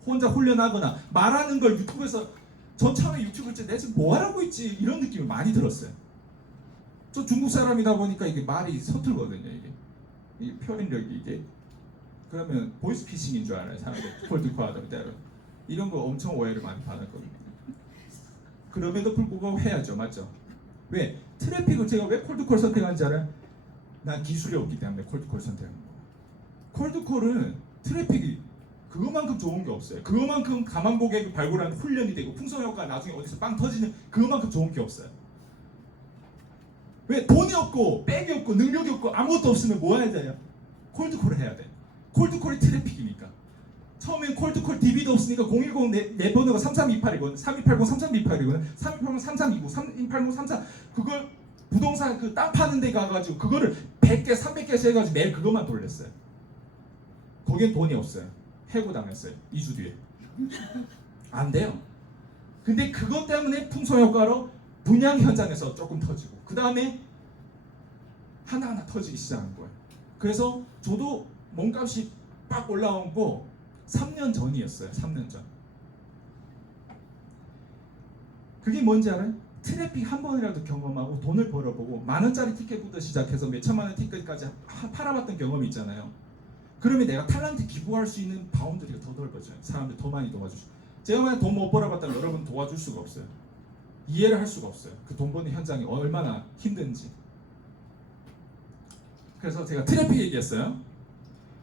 혼자 훈련하거나 말하는 걸 유튜브에서, 전 처음에 유튜브 때 내 지금 뭐 하라고 있지? 이런 느낌을 많이 들었어요. 저 중국 사람이다 보니까 이게 말이 서툴거든요. 이 표현력이 이게. 그러면 보이스피싱인 줄 알아요. 사람들 콜드콜하다 때로 이런 거 엄청 오해를 많이 받았거든요. 그럼에도 불구하고 해야죠. 맞죠? 왜? 트래픽을 제가 왜 콜드콜 선택하는지 알아요? 난 기술이 없기 때문에 콜드콜 선택하는 거예요. 콜드콜은 트래픽이 그것만큼 좋은 게 없어요. 그것만큼 가만 고객을 발굴하는 훈련이 되고 풍성효과가 나중에 어디서 빵 터지는 그것만큼 좋은 게 없어요. 왜? 돈이 없고 백이 없고 능력이 없고 아무것도 없으면 뭐 해야 돼요? 콜드콜을 해야 돼. 콜드콜이 트래픽이니까. 처음엔 콜드콜 DB도 없으니까 010 내 번호가 3328이거든. 3280 3328이거든. 3280 3329 3280 33 그걸 부동산 그 땅 파는 데 가가지고 그거를 100개 300개씩 해가지고 매일 그것만 돌렸어요. 거긴 돈이 없어요. 해고당했어요. 2주 뒤에. 안 돼요. 근데 그것 때문에 풍성효과로 분양 현장에서 조금 터지고 그 다음에 하나하나 터지기 시작한 거예요. 그래서 저도 몸값이 빡 올라온 거 3년 전이었어요. 3년 전. 그게 뭔지 알아요? 트래픽 한 번이라도 경험하고 돈을 벌어보고 10,000원짜리 티켓부터 시작해서 몇 천만 원 티켓까지 팔아봤던 경험이 있잖아요. 그러면 내가 탤런트 기부할 수 있는 바운드리가 더 넓어져요. 사람들 더 많이 도와주시고. 제가 만약 돈 못 벌어봤다면 여러분 도와줄 수가 없어요. 이해를 할 수가 없어요. 그 돈 버는 현장이 얼마나 힘든지. 그래서 제가 트래픽 얘기했어요.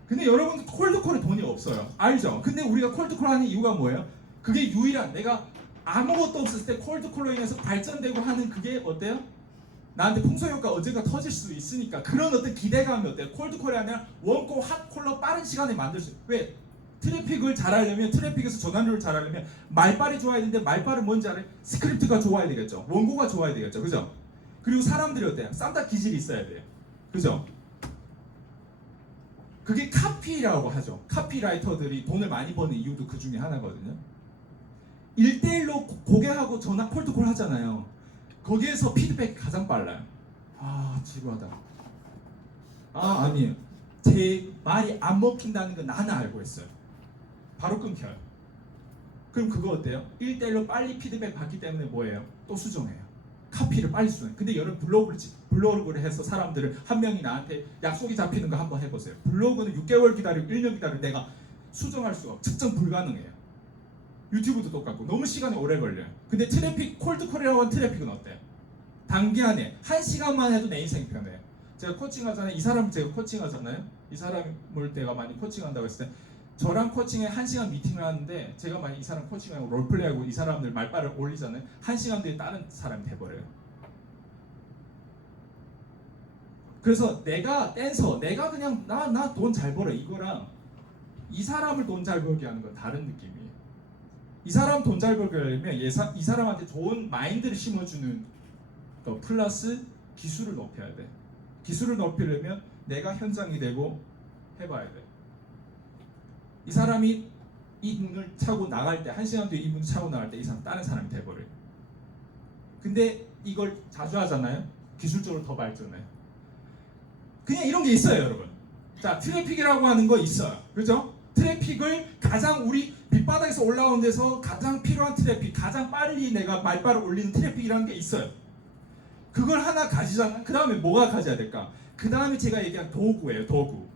근데 여러분 콜드콜에 돈이 없어요. 알죠? 근데 우리가 콜드콜 하는 이유가 뭐예요? 그게 유일한 내가 아무것도 없을 때 콜드콜로 인해서 발전되고 하는 그게 어때요? 나한테 풍성효과 언젠가 터질 수 있으니까 그런 어떤 기대감이 어때요? 콜드콜이 아니라 원고 핫콜로 빠른 시간에 만들 수 왜? 트래픽을 잘하려면 트래픽에서 전환율을 잘하려면 말빨이 좋아야 되는데 말빨은 뭔지 알아요? 스크립트가 좋아야 되겠죠. 원고가 좋아야 되겠죠. 그죠? 그리고 사람들이 어때요? 쌈다 기질이 있어야 돼요. 그죠? 그게 카피라고 하죠. 카피라이터들이 돈을 많이 버는 이유도 그 중에 하나거든요. 1대1로 고객하고 전화 콜드콜 하잖아요. 거기에서 피드백이 가장 빨라요. 아 지루하다. 아 아니에요. 제 말이 안 먹힌다는 건 나는 알고 있어요. 바로 끊겨요. 그럼 그거 어때요? 1대1로 빨리 피드백 받기 때문에 뭐예요? 또 수정해요. 카피를 빨리 수정해요. 근데 여러분 블로그를 해서 사람들을 한 명이 나한테 약속이 잡히는 거 한번 해보세요. 블로그는 6개월 기다리고 1년 기다리고 내가 수정할 수가 측정 불가능해요. 유튜브도 똑같고 너무 시간이 오래 걸려요. 근데 트래픽 콜드콜이라고 하는 트래픽은 어때요? 단기간에 1시간만 해도 내 인생이 변해요. 제가 코칭하잖아요. 이 사람 제가 코칭하잖아요. 이 사람을 내가 많이 코칭한다고 했을 때 저랑 코칭에 1시간 미팅을 하는데 제가 만약 이 사람 코칭하고 롤플레이하고 이 사람들 말빨을 올리잖아요. 1시간 뒤에 다른 사람이 돼버려요. 그래서 내가 댄서, 내가 그냥 나 돈 잘 벌어 이거랑 이 사람을 돈 잘 벌게 하는 건 다른 느낌이에요. 이 사람 돈 잘 벌게 하려면 이 사람한테 좋은 마인드를 심어주는 거 플러스 기술을 높여야 돼. 기술을 높이려면 내가 현장이 되고 해봐야 돼. 이 사람이 이 문을 차고 나갈 때 1시간 뒤에 이 문을 차고 나갈 때 이 사람 다른 사람이 돼버려요. 근데 이걸 자주 하잖아요. 기술적으로 더 발전해요. 그냥 이런 게 있어요, 여러분. 자, 트래픽이라고 하는 거 있어요. 그죠? 트래픽을 가장 우리 밑바닥에서 올라오는 데서 가장 필요한 트래픽, 가장 빨리 내가 말빨을 올리는 트래픽이라는 게 있어요. 그걸 하나 가지잖아. 그 다음에 뭐가 가져야 될까? 그 다음에 제가 얘기한 도구예요, 도구.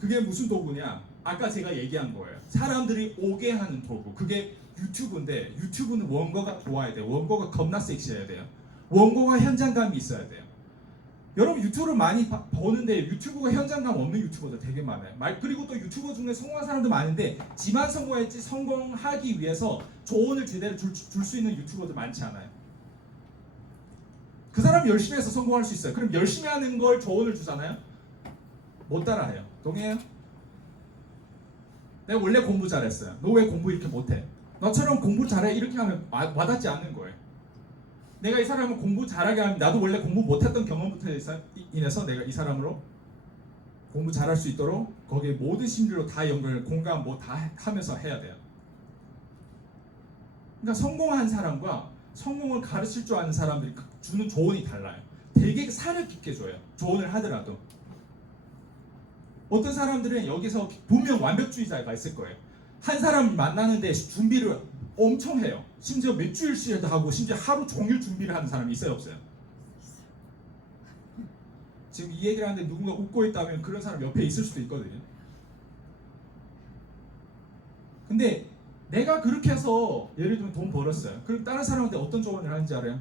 그게 무슨 도구냐? 아까 제가 얘기한 거예요. 사람들이 오게 하는 도구. 그게 유튜브인데 유튜브는 원고가 좋아야 돼요. 원고가 겁나 섹시해야 돼요. 원고가 현장감이 있어야 돼요. 여러분 유튜브를 많이 보는데 유튜브가 현장감 없는 유튜버들 되게 많아요. 그리고 또 유튜버 중에 성공한 사람도 많은데 지만 성공했지 성공하기 위해서 조언을 제대로 줄 수 있는 유튜버들 많지 않아요. 그 사람 열심히 해서 성공할 수 있어요. 그럼 열심히 하는 걸 조언을 주잖아요. 못 따라해요. 동의해요? 내가 원래 공부 잘했어요. 너 왜 공부 이렇게 못해? 너처럼 공부 잘해 이렇게 하면 와닿지 않는 거예요. 내가 이 사람을 공부 잘하게 하면 나도 원래 공부 못했던 경험부터 인해서 내가 이 사람으로 공부 잘할 수 있도록 거기에 모든 심리로 다 연결, 공감 뭐 다 하면서 해야 돼요. 그러니까 성공한 사람과 성공을 가르칠 줄 아는 사람들이 주는 조언이 달라요. 되게 사려 깊게 줘요. 조언을 하더라도. 어떤 사람들은 여기서 분명 완벽주의자가 있을 거예요. 한 사람 만나는데 준비를 엄청 해요. 심지어 몇 주일씩도 하고 심지어 하루 종일 준비를 하는 사람이 있어요, 없어요? 지금 이 얘기를 하는데 누군가 웃고 있다면 그런 사람 옆에 있을 수도 있거든요. 근데 내가 그렇게 해서 예를 들면 돈 벌었어요. 그럼 다른 사람한테 어떤 조언을 하는지 알아요?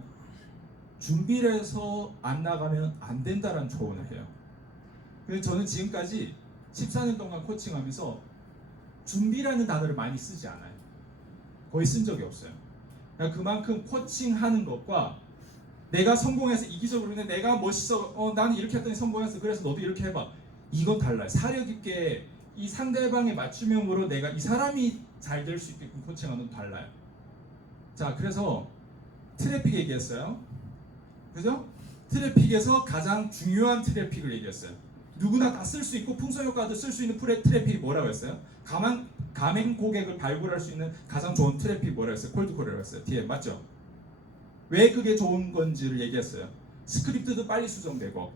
준비를 해서 안 나가면 안 된다는 조언을 해요. 그래서 저는 지금까지 14년 동안 코칭하면서 준비라는 단어를 많이 쓰지 않아요. 거의 쓴 적이 없어요. 그러니까 그만큼 코칭하는 것과 내가 성공해서 이기적으로 내가 멋있어 나는 이렇게 했더니 성공했어 그래서 너도 이렇게 해봐 이건 달라요. 사려 깊게 이 상대방의 맞춤형으로 내가 이 사람이 잘 될 수 있게끔 코칭하는 건 달라요. 자 그래서 트래픽 얘기했어요. 그죠? 트래픽에서 가장 중요한 트래픽을 얘기했어요. 누구나 다 쓸 수 있고 풍성효과도 쓸 수 있는 트래픽이 뭐라고 했어요? 가맹 고객을 발굴할 수 있는 가장 좋은 트래픽이 뭐라고 했어요? 콜드콜이라고 했어요. 뒤에 맞죠? 왜 그게 좋은 건지를 얘기했어요. 스크립트도 빨리 수정되고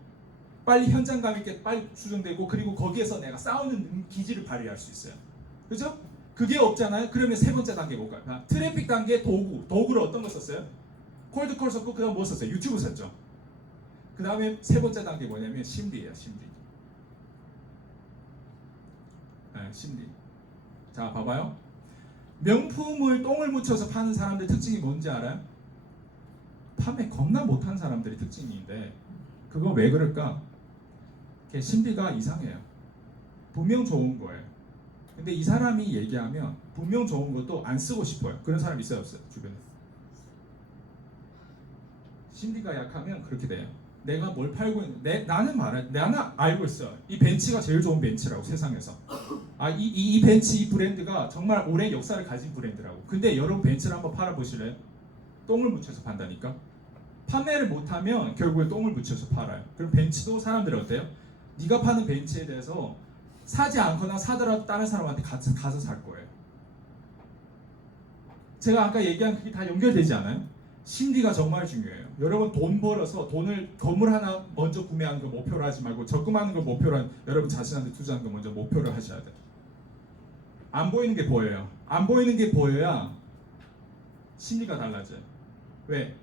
빨리 현장감 있게 빨리 수정되고 그리고 거기에서 내가 싸우는 기질을 발휘할 수 있어요. 그죠? 그게 없잖아요. 그러면 세 번째 단계 뭘까요? 트래픽 단계 도구를 어떤 거 썼어요? 콜드콜 썼고 그다음 뭐 썼어요? 유튜브 썼죠. 그 다음에 세 번째 단계 뭐냐면 심리예요. 심리. 네, 심리. 자, 봐봐요. 명품을 똥을 묻혀서 파는 사람들 특징이 뭔지 알아요? 판매 겁나 못한 사람들이 특징인데 그거 왜 그럴까? 걔 심리가 이상해요. 분명 좋은 거예요. 근데 이 사람이 얘기하면 분명 좋은 것도 안 쓰고 싶어요. 그런 사람 있어요, 없어요? 주변에. 심리가 약하면 그렇게 돼요. 내가 뭘 팔고 있는데 나는 알고 있어. 이 벤츠가 제일 좋은 벤츠라고 세상에서. 이 벤츠 이 브랜드가 정말 오랜 역사를 가진 브랜드라고. 근데 여러분 벤츠를 한번 팔아보실래요? 똥을 묻혀서 판다니까. 판매를 못하면 결국에 똥을 묻혀서 팔아요. 그럼 벤츠도 사람들이 어때요? 네가 파는 벤츠에 대해서 사지 않거나 사더라도 다른 사람한테 가서 살 거예요. 제가 아까 얘기한 그게 다 연결되지 않아요? 심리가 정말 중요해요. 여러분 돈 벌어서 건물 하나 먼저 구매하는 걸 목표로 하지 말고 적금하는 걸 목표로 한 여러분 자신한테 투자하는 걸 먼저 목표로 하셔야 돼요. 안 보이는 게 보여요. 안 보이는 게 보여야 심리가 달라져요. 왜?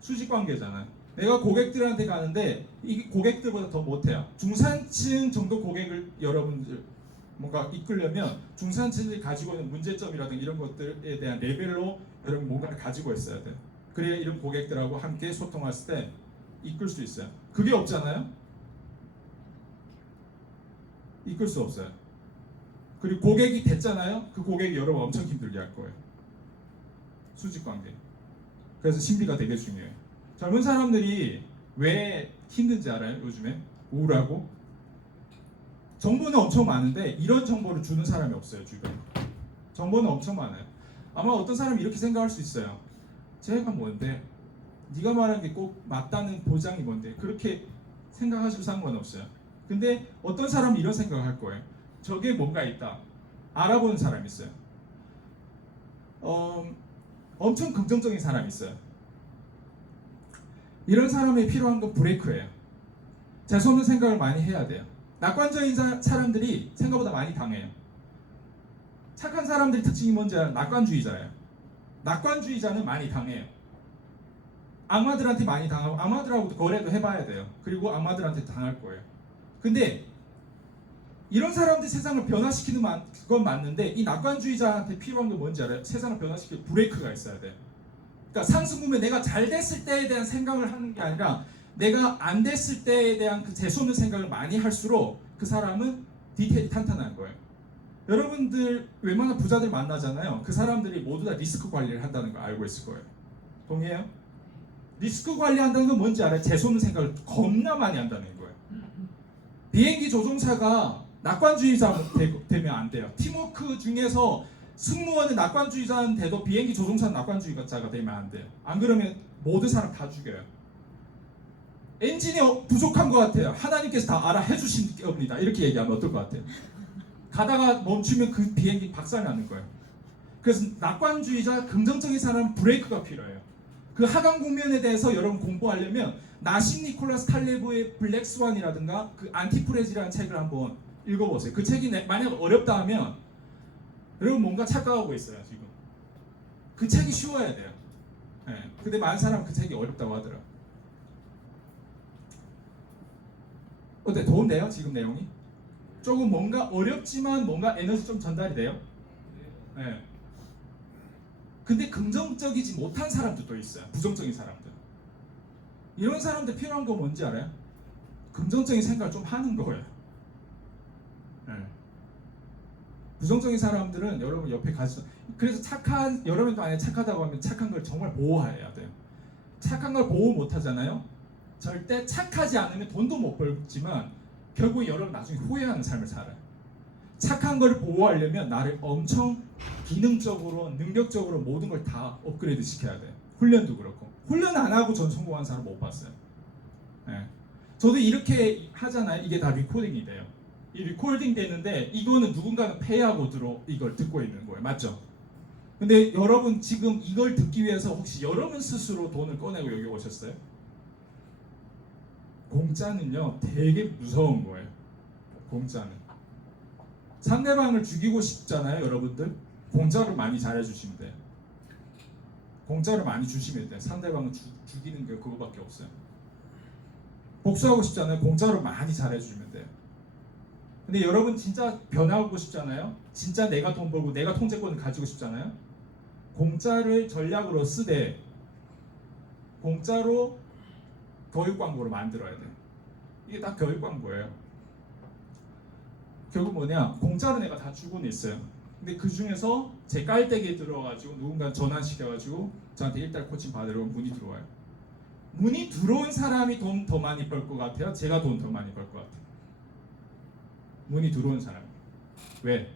수직 관계잖아요. 내가 고객들한테 가는데 이 고객들보다 더 못해요. 중산층 정도 고객을 여러분들 뭔가 이끌려면 중산층이 가지고 있는 문제점이라든가 이런 것들에 대한 레벨로 여러분 뭔가를 가지고 있어야 돼요. 그래야 이런 고객들하고 함께 소통했을 때 이끌 수 있어요. 그게 없잖아요. 이끌 수 없어요. 그리고 고객이 됐잖아요. 그 고객이 여러분 엄청 힘들게 할 거예요. 수직 관계. 그래서 심리가 되게 중요해요. 젊은 사람들이 왜 힘든지 알아요? 요즘에 우울하고 정보는 엄청 많은데 이런 정보를 주는 사람이 없어요. 주변에 정보는 엄청 많아요. 아마 어떤 사람이 이렇게 생각할 수 있어요. 제가 뭔데? 네가 말한 게 꼭 맞다는 보장이 뭔데? 그렇게 생각하셔도 상관없어요. 근데 어떤 사람이 이런 생각을 할 거예요. 저게 뭔가 있다. 알아보는 사람이 있어요. 엄청 긍정적인 사람이 있어요. 이런 사람이 필요한 건 브레이크예요. 재수없는 생각을 많이 해야 돼요. 낙관적인 사람들이 생각보다 많이 당해요. 착한 사람들의 특징이 뭔지 알아요? 낙관주의자예요. 낙관주의자는 많이 당해요. 악마들한테 많이 당하고 악마들하고도 거래도 해봐야 돼요. 그리고 악마들한테 당할 거예요. 근데 이런 사람들이 세상을 변화시키는 건 맞는데 이 낙관주의자한테 필요한 게 뭔지 알아요? 세상을 변화시킬 브레이크가 있어야 돼요. 그러니까 상승구면 내가 잘 됐을 때에 대한 생각을 하는 게 아니라 내가 안 됐을 때에 대한 그 재수없는 생각을 많이 할수록 그 사람은 디테일이 탄탄한 거예요. 여러분들 웬만한 부자들 만나잖아요. 그 사람들이 모두 다 리스크 관리를 한다는 걸 알고 있을 거예요. 동의해요? 리스크 관리한다는 건 뭔지 알아요? 재수없는 생각을 겁나 많이 한다는 거예요. 비행기 조종사가 낙관주의자 되면 안 돼요. 팀워크 중에서 승무원은 낙관주의자인데도 비행기 조종사는 낙관주의자가 되면 안 돼요. 안 그러면 모든 사람 다 죽여요. 엔진이 부족한 것 같아요. 하나님께서 다 알아 해주신 겁니다. 이렇게 얘기하면 어떨 것 같아요? 가다가 멈추면 그 비행기 박살나는 거예요. 그래서 낙관주의자, 긍정적인 사람은 브레이크가 필요해요. 그 하강 국면에 대해서 여러분 공부하려면 나심 니콜라스 탈레브의 블랙스완이라든가 그 안티프레지라는 책을 한번 읽어보세요. 그 책이 만약 어렵다 하면 여러분 뭔가 착각하고 있어요 지금. 그 책이 쉬워야 돼요. 네. 근데 많은 사람은 그 책이 어렵다고 하더라고요. 어때? 도움돼요? 지금 내용이? 조금 뭔가 어렵지만 뭔가 에너지 좀 전달이 돼요? 네. 근데 긍정적이지 못한 사람들도 있어요. 부정적인 사람들. 이런 사람들 필요한 거 뭔지 알아요? 긍정적인 생각을 좀 하는 거예요. 네. 부정적인 사람들은 여러분 옆에 가서 그래서 여러분도 만약에 착하다고 하면 착한 걸 정말 보호해야 돼요. 착한 걸 보호 못 하잖아요. 절대 착하지 않으면 돈도 못 벌지만 결국 여러분 나중에 후회하는 삶을 살아요. 착한 걸 보호하려면 나를 엄청 기능적으로 능력적으로 모든 걸 다 업그레이드 시켜야 돼요. 훈련도 그렇고. 훈련 안 하고 전 성공한 사람 못 봤어요. 네. 저도 이렇게 하잖아요. 이게 다 리코딩이 돼요. 이 리코딩 되는데 이거는 누군가는 페이하고 이걸 듣고 있는 거예요. 맞죠? 근데 여러분 지금 이걸 듣기 위해서 혹시 여러분 스스로 돈을 꺼내고 여기 오셨어요? 공짜는요 되게 무서운 거예요. 공짜는 상대방을 죽이고 싶잖아요 여러분들. 공짜로 많이 잘해주시면 돼요. 공짜로 많이 주시면 돼요. 상대방을 죽이는 게 그거밖에 없어요. 복수하고 싶잖아요. 공짜로 많이 잘해주시면 돼요. 근데 여러분 진짜 변화하고 싶잖아요. 진짜 내가 돈 벌고 내가 통제권을 가지고 싶잖아요. 공짜를 전략으로 쓰되 공짜로 교육 광고를 만들어야 돼요. 이게 다 교육 광고예요. 결국 뭐냐, 공짜로 내가 다 주고는 있어요. 근데 그 중에서 제 깔때기에 들어가지고 누군가 전환시켜가지고 저한테 1달 코칭 받으러 문이 들어와요. 문이 들어온 사람이 돈 더 많이 벌 것 같아요? 제가 돈 더 많이 벌 것 같아요? 문이 들어온 사람. 왜?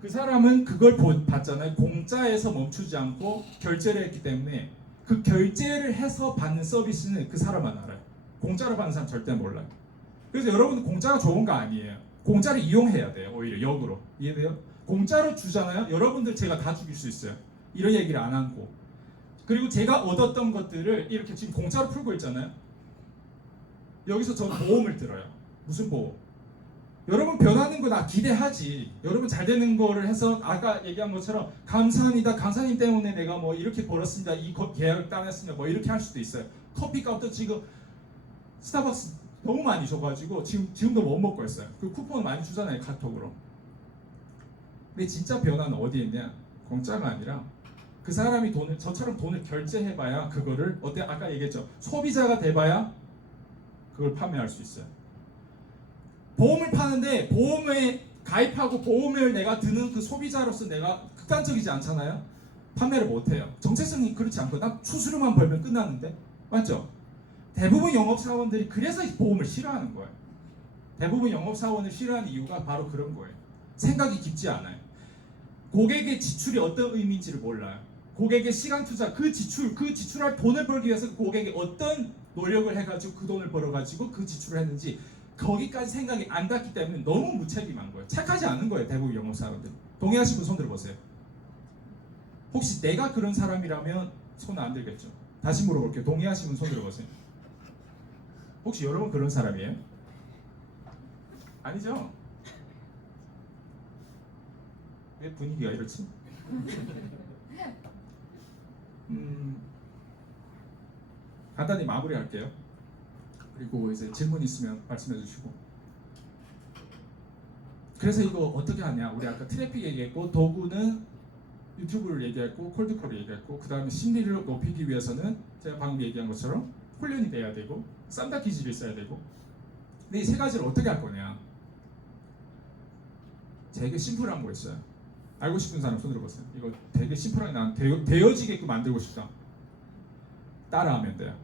그 사람은 그걸 받잖아요. 공짜에서 멈추지 않고 결제를 했기 때문에 그 결제를 해서 받는 서비스는 그 사람만 알아요. 공짜로 받는 사람 절대 몰라요. 그래서 여러분 공짜가 좋은 거 아니에요. 공짜를 이용해야 돼요. 오히려 역으로. 이해돼요? 공짜로 주잖아요. 여러분들 제가 다 죽일 수 있어요. 이런 얘기를 안 하고. 그리고 제가 얻었던 것들을 이렇게 지금 공짜로 풀고 있잖아요. 여기서 저는 보험을 들어요. 무슨 보험? 여러분 변하는 거 나 기대하지. 여러분 잘 되는 거를 해서 아까 얘기한 것처럼 감사합니다. 강사님 때문에 내가 뭐 이렇게 벌었습니다. 이 계약을 따냈습니다. 뭐 이렇게 할 수도 있어요. 커피값도 지금 스타벅스 너무 많이 줘가지고 지금도 못 먹고 있어요. 그 쿠폰 많이 주잖아요. 카톡으로. 근데 진짜 변화는 어디에 있냐? 공짜가 아니라 그 사람이 저처럼 돈을 결제해봐야 그거를 아까 얘기했죠. 소비자가 돼봐야 그걸 판매할 수 있어요. 보험을 파는데 보험에 가입하고 보험을 내가 드는 그 소비자로서 내가 극단적이지 않잖아요. 판매를 못해요. 정체성이 그렇지 않거든. 수수료만 벌면 끝나는데, 맞죠? 대부분 영업사원들이 그래서 보험을 싫어하는 거예요. 대부분 영업사원을 싫어하는 이유가 바로 그런 거예요. 생각이 깊지 않아요. 고객의 지출이 어떤 의미인지를 몰라요. 고객의 시간 투자, 그 지출할 돈을 벌기 위해서 고객이 어떤 노력을 해가지고 그 돈을 벌어가지고 그 지출을 했는지 거기까지 생각이 안 닿기 때문에 너무 무책임한 거예요. 착하지 않은 거예요. 대부분 영업사원들. 동의하시는 분 손 들어보세요. 혹시 내가 그런 사람이라면 손 안 들겠죠? 다시 물어볼게요. 동의하시는 분 손 들어보세요. 혹시 여러분 그런 사람이에요? 아니죠? 왜 분위기가 이렇지? 간단히 마무리할게요. 그리고 이제 질문 있으면 말씀해 주시고. 그래서 이거 어떻게 하냐? 우리 아까 트래픽 얘기했고 도구는 유튜브를 얘기했고 콜드콜을 얘기했고 그 다음에 심리를 높이기 위해서는 제가 방금 얘기한 것처럼 훈련이 돼야 되고 쌈다 기질이 있어야 되고. 근데 이 세 가지를 어떻게 할 거냐? 되게 심플한 거 있어요. 알고 싶은 사람 손 들어보세요. 이거 되게 심플하게 난 되어지게끔 만들고 싶다. 따라하면 돼요.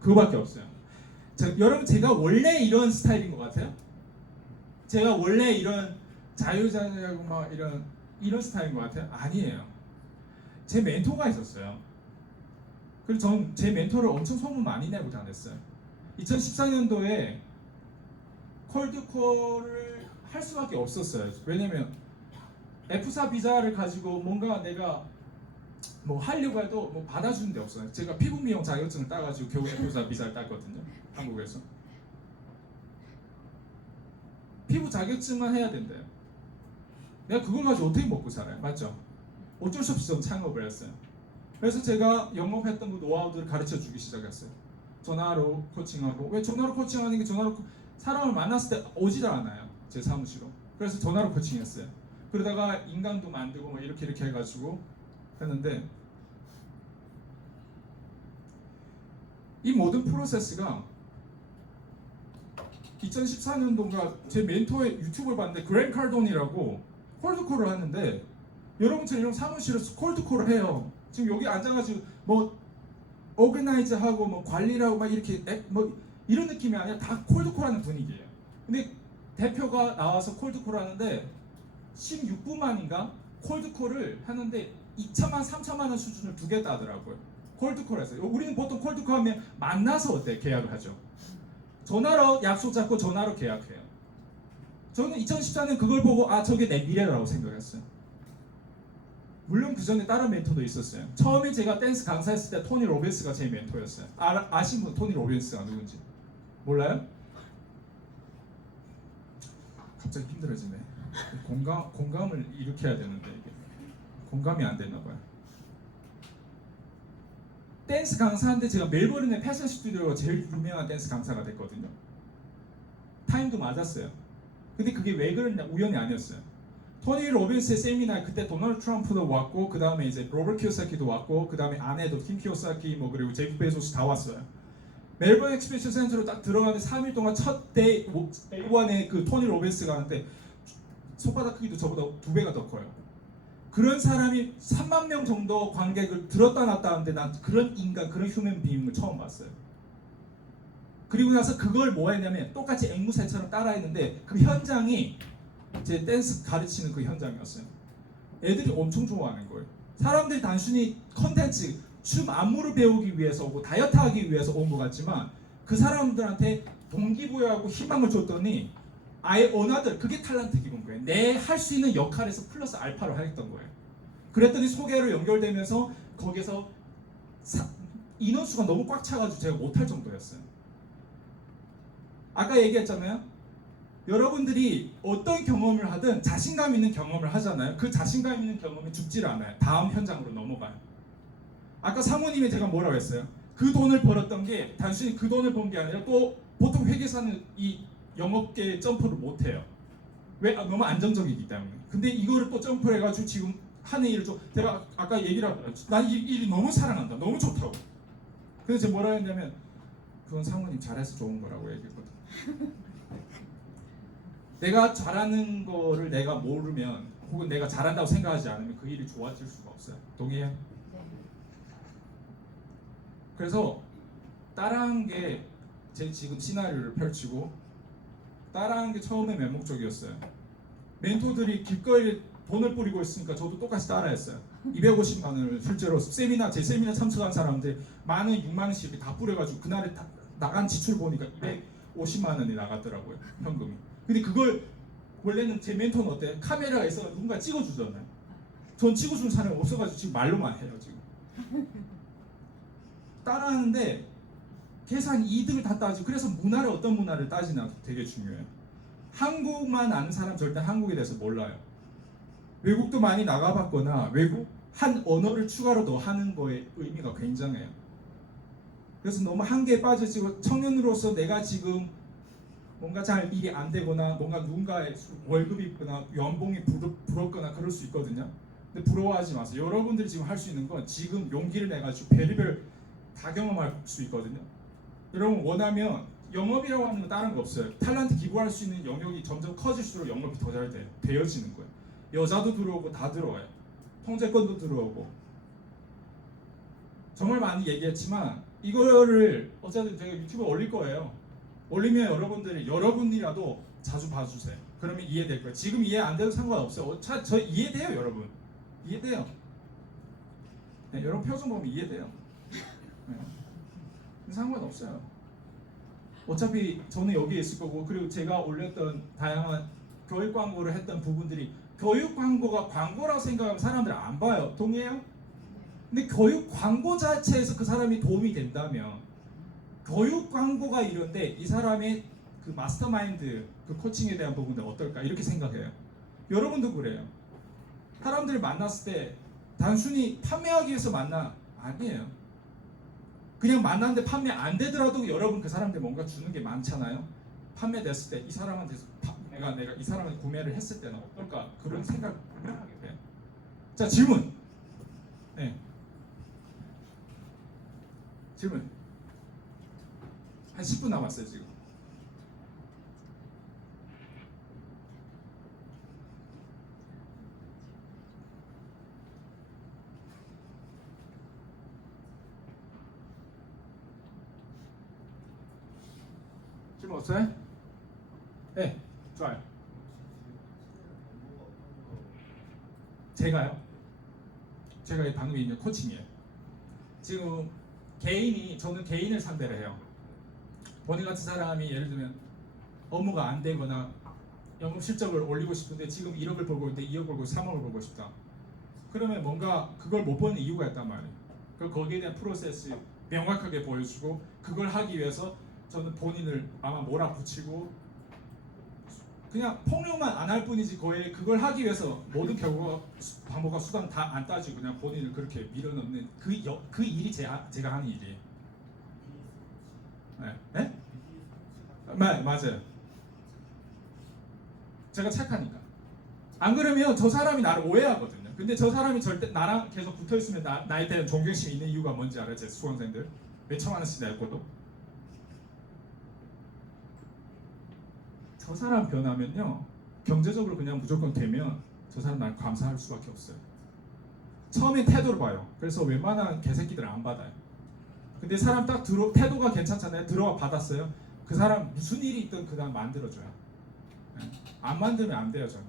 그거밖에 없어요. 여러분 제가 원래 이런 스타일인 것 같아요? 제가 원래 이런 자유자재하고 막 이런 스타일인 것 같아요? 아니에요. 제 멘토가 있었어요. 그리고 전 제 멘토를 엄청 소문 많이 내고 다녔어요. 2014년도에 콜드콜을 할 수밖에 없었어요. 왜냐면 F4 비자를 가지고 뭔가 내가 뭐 하려고 해도 뭐 받아주는 데 없어요. 제가 피부 미용 자격증을 따가지고 겨우 F4 비자를 땄거든요. 한국에서. 피부 자격증만 해야 된대요. 내가 그걸 가지고 어떻게 먹고 살아요? 맞죠? 어쩔 수 없이 전 창업을 했어요. 그래서 제가 영업했던 그 노하우들을 가르쳐 주기 시작했어요. 전화로 코칭하고. 왜 전화로 코칭하는 게 사람을 만났을 때 오지도 않아요. 제 사무실로. 그래서 전화로 코칭했어요. 그러다가 인강도 만들고 뭐 이렇게 해가지고 했는데 이 모든 프로세스가 2014년도인가 제 멘토의 유튜브를 봤는데 그랜 칼돈이라고 콜드콜을 하는데 여러분처럼 이런 사무실에서 콜드콜을 해요. 지금 여기 앉아가지고 뭐 오거나이즈하고 뭐 관리를 하고 막 이렇게 뭐 이런 느낌이 아니라 다 콜드콜하는 분위기예요. 근데 대표가 나와서 콜드콜을 하는데 16분 만인가 콜드콜을 하는데 2천만 3천만 원 수준을 두 개 따더라고요. 콜드콜에서. 우리는 보통 콜드콜 하면 만나서 어때? 계약을 하죠. 전화로 약속 잡고 전화로 계약해요. 저는 2014년 그걸 보고 저게 내 미래라고 생각했어요. 물론 그 전에 다른 멘토도 있었어요. 처음에 제가 댄스 강사했을 때 토니 로빈스가 제 멘토였어요. 아신 분 토니 로빈스가 누군지 몰라요? 갑자기 힘들어지네. 공감을 일으켜야 되는데 이게 공감이 안 되나 봐요. 댄스 강사인데 제가 멜버른의 패션 스튜디오가 제일 유명한 댄스 강사가 됐거든요. 타임도 맞았어요. 근데 그게 왜 그랬냐, 우연이 아니었어요. 토니 로빈스의 세미나, 그때 도널드 트럼프도 왔고, 그 다음에 이제 로버트 키오사키도 왔고, 그 다음에 아내도 팀 키오사키, 뭐 그리고 제프 베조스 다 왔어요. 멜버른 엑스피디션 센터로 딱 들어가는 3일 동안 첫 데이 1에 그 토니 로빈스가 하는데 손바닥 크기도 저보다 2배가 더 커요. 그런 사람이 3만 명 정도 관객을 들었다 놨다 하는데 난 그런 인간, 그런 휴먼 비잉을 처음 봤어요. 그리고 나서 그걸 뭐 했냐면 똑같이 앵무새처럼 따라했는데 그 현장이 제 댄스 가르치는 그 현장이었어요. 애들이 엄청 좋아하는 거예요. 사람들이 단순히 컨텐츠, 춤 안무를 배우기 위해서 오고 다이어트 하기 위해서 온 것 같지만 그 사람들한테 동기부여하고 희망을 줬더니 아예 어나들, 그게 탤런트 기본 거예요. 내 할 수 있는 역할에서 플러스 알파로 했던 거예요. 그랬더니 소개로 연결되면서 거기서 인원수가 너무 꽉 차가지고 제가 못할 정도였어요. 아까 얘기했잖아요. 여러분들이 어떤 경험을 하든 자신감 있는 경험을 하잖아요. 그 자신감 있는 경험이 죽질 않아요. 다음 현장으로 넘어가요. 아까 사모님이 제가 뭐라고 했어요? 그 돈을 벌었던 게 단순히 그 돈을 번 게 아니라 또 보통 회계사는 이 영업계에 점프를 못해요. 왜? 너무 안정적이기 때문에. 근데 이거를 또 점프를 해가지고 지금 하는 일을 좀, 제가 아까 얘기를 하고 난 이 일이 너무 사랑한다, 너무 좋다고. 그래서 제가 뭐라 했냐면 그건 사모님 잘해서 좋은 거라고 얘기했거든. 내가 잘하는 거를 내가 모르면 혹은 내가 잘한다고 생각하지 않으면 그 일이 좋아질 수가 없어요. 동의해요? 그래서 따라한 게 제 지금 시나리오를 펼치고 따라한 게 처음에 맹목적이었어요. 멘토들이 길거리에 돈을 뿌리고 있으니까 저도 똑같이 따라했어요. 250만 원을 실제로 제 세미나 참석한 사람들 만 원, 6만 원씩 이렇게 다 뿌려가지고 그날에 다 나간 지출 보니까 250만 원이 나갔더라고요, 현금이. 근데 그걸 원래는 제 멘토는 어때? 카메라가 있어 누군가 찍어주잖아요. 전 찍어주는 사람이 없어가지고 지금 말로만 해요 지금. 따라하는데 계산 이득을 다 따지고, 그래서 문화를 어떤 문화를 따지나 되게 중요해요. 한국만 아는 사람 절대 한국에 대해서 몰라요. 외국도 많이 나가봤거나 외국 한 언어를 추가로 더 하는 거에 의미가 굉장해요. 그래서 너무 한계에 빠지고 청년으로서 내가 지금 뭔가 잘 일이 안 되거나 뭔가 누군가의 월급이 있거나 연봉이 부럽거나 그럴 수 있거든요. 근데 부러워하지 마세요. 여러분들이 지금 할 수 있는 건 지금 용기를 내가지고 별의별 다 경험할 수 있거든요. 여러분 원하면 영업이라고 하는 건 다른 거 없어요. 탤런트 기부할 수 있는 영역이 점점 커질수록 영업이 더 잘 되어지는 거예요. 여자도 들어오고 다 들어와요. 통제권도 들어오고. 정말 많이 얘기했지만 이거를 어차피 제가 유튜브에 올릴 거예요. 올리면 여러분이라도 자주 봐주세요. 그러면 이해될 거예요. 지금 이해 안 돼도 상관없어요. 저 이해돼요, 여러분. 이해돼요. 네, 여러분 표정 보면 이해돼요. 네. 상관없어요. 어차피 저는 여기에 있을 거고, 그리고 제가 올렸던 다양한 교육 광고를 했던 부분들이 교육 광고가 광고라고 생각하면 사람들이 안 봐요. 동의해요? 근데 교육 광고 자체에서 그 사람이 도움이 된다면 교육 광고가 이런데 이 사람의 그 마스터마인드, 그 코칭에 대한 부분은 어떨까 이렇게 생각해요. 여러분도 그래요. 사람들을 만났을 때 단순히 판매하기 위해서 만나 아니에요. 그냥 만났는데 판매 안 되더라도 여러분 그 사람한테 뭔가 주는 게 많잖아요. 판매됐을 때 이 사람한테서 내가 이 사람한테 구매를 했을 때는 어떨까 그런 생각을 하게 돼요. 자, 질문. 네. 질문. 한 10분 남았어요 지금. 질문 없어요? 네, 좋아요. 제가요? 제가 방금 있는 코칭이에요. 지금 저는 개인을 상대로 해요. 본인 같은 사람이 예를 들면 업무가 안 되거나 영업 실적을 올리고 싶은데 지금 1억을 벌고 있는데 2억 벌고 3억을 벌고 싶다. 그러면 뭔가 그걸 못 버는 이유가 있단 말이에요. 그 거기에 대한 프로세스 명확하게 보여주고, 그걸 하기 위해서 저는 본인을 아마 몰아붙이고 그냥 폭력만 안 할 뿐이지 거의 그걸 하기 위해서 모든 방법과 수단 다 안 따지고 그냥 본인을 그렇게 밀어넣는 그 일이 제가 하는 일이에요. 네? 네? 맞아요. 제가 착하니까. 안 그러면 저 사람이 나를 오해하거든요. 근데 저 사람이 절대 나랑 계속 붙어있으면 나에 대한 존경심이 있는 이유가 뭔지 알아요? 제 수강생들 몇천 원씩 내고도 저 사람 변하면요 경제적으로 그냥 무조건 되면 저 사람 날 감사할 수밖에 없어요. 처음엔 태도를 봐요. 그래서 웬만한 개새끼들 안 받아요. 근데 사람 딱 태도가 괜찮잖아요. 들어와 받았어요. 그 사람 무슨 일이 있든 그냥 만들어줘요. 네. 안 만들면 안 돼요. 저는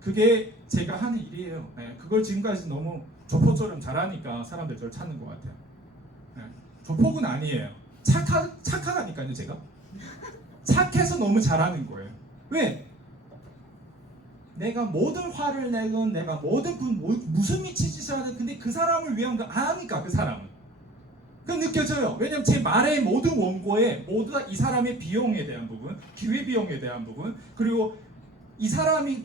그게 제가 하는 일이에요. 네. 그걸 지금까지 너무 조폭처럼 잘하니까 사람들 저를 찾는 것 같아요. 네. 조폭은 아니에요. 착하다니까요. 제가 착해서 너무 잘하는 거예요. 왜? 내가 모든 화를 내건 내가 모든 무슨 미친 짓을 하든 근데 그 사람을 위한 거 아니까 그 사람은 그 느껴져요. 왜냐면 제 말의 모든 원고에 모두 다 이 사람의 비용에 대한 부분, 기회 비용에 대한 부분, 그리고 이 사람이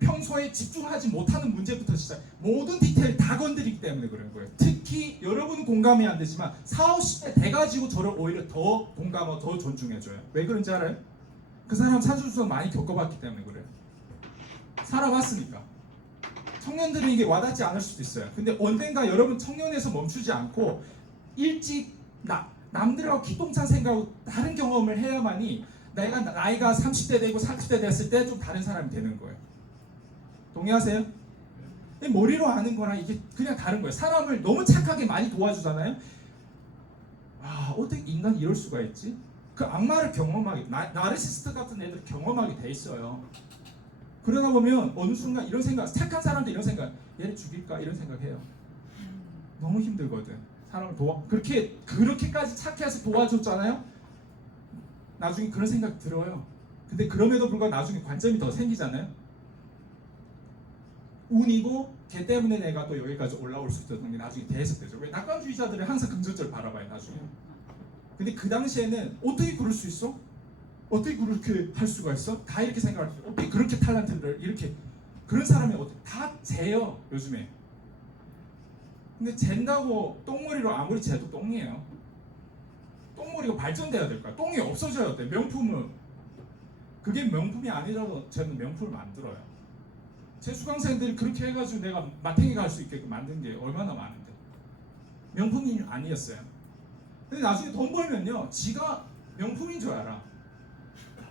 평소에 집중하지 못하는 문제부터 시작 모든 디테일 다 건드리기 때문에 그런 거예요. 특히 여러분은 공감이 안 되지만 40, 50대 돼가지고 저를 오히려 더 공감하고 더 존중해줘요. 왜 그런지 알아요? 그 사람 산수수성 많이 겪어봤기 때문에 그래요. 살아봤으니까. 청년들은 이게 와닿지 않을 수도 있어요. 근데 언젠가 여러분 청년에서 멈추지 않고 일찍 남들하고 기똥찬 생각하고 다른 경험을 해야만이 내가 나이가 30대 되고 40대 됐을 때 좀 다른 사람이 되는 거예요. 동의하세요? 머리로 아는 거랑 이게 그냥 다른 거예요. 사람을 너무 착하게 많이 도와주잖아요. 아 어떻게 인간이 이럴 수가 있지? 그 악마를 경험하게 나르시스트 같은 애들 경험하게 돼 있어요. 그러다 보면 어느 순간 이런 생각, 착한 사람들 이런 생각, 얘를 죽일까 이런 생각해요. 너무 힘들거든. 사람을 그렇게까지 착해서 도와줬잖아요. 나중에 그런 생각 들어요. 근데 그럼에도 불구하고 나중에 관점이 더 생기잖아요. 운이고 걔 때문에 내가 또 여기까지 올라올 수 있었던 게 나중에 대해석되죠. 왜 낙관주의자들은 항상 긍정적으로 바라봐요. 나중에. 근데 그 당시에는 어떻게 그럴 수 있어? 어떻게 그렇게 할 수가 있어? 다 이렇게 생각할 수 있어. 어떻게 그렇게 탤런트를 이렇게 그런 사람이 어떻게 다 재요 요즘에. 근데 잰다고 똥머리로 아무리 재도 똥이에요. 똥머리가 발전돼야 될 거야. 똥이 없어져야 돼. 명품은 그게 명품이 아니라도 저는 명품을 만들어요. 제 수강생들이 그렇게 해가지고 내가 마탱이 갈 수 있게끔 만든 게 얼마나 많은데 명품이 아니었어요. 근데 나중에 돈 벌면요 지가 명품인 줄 알아.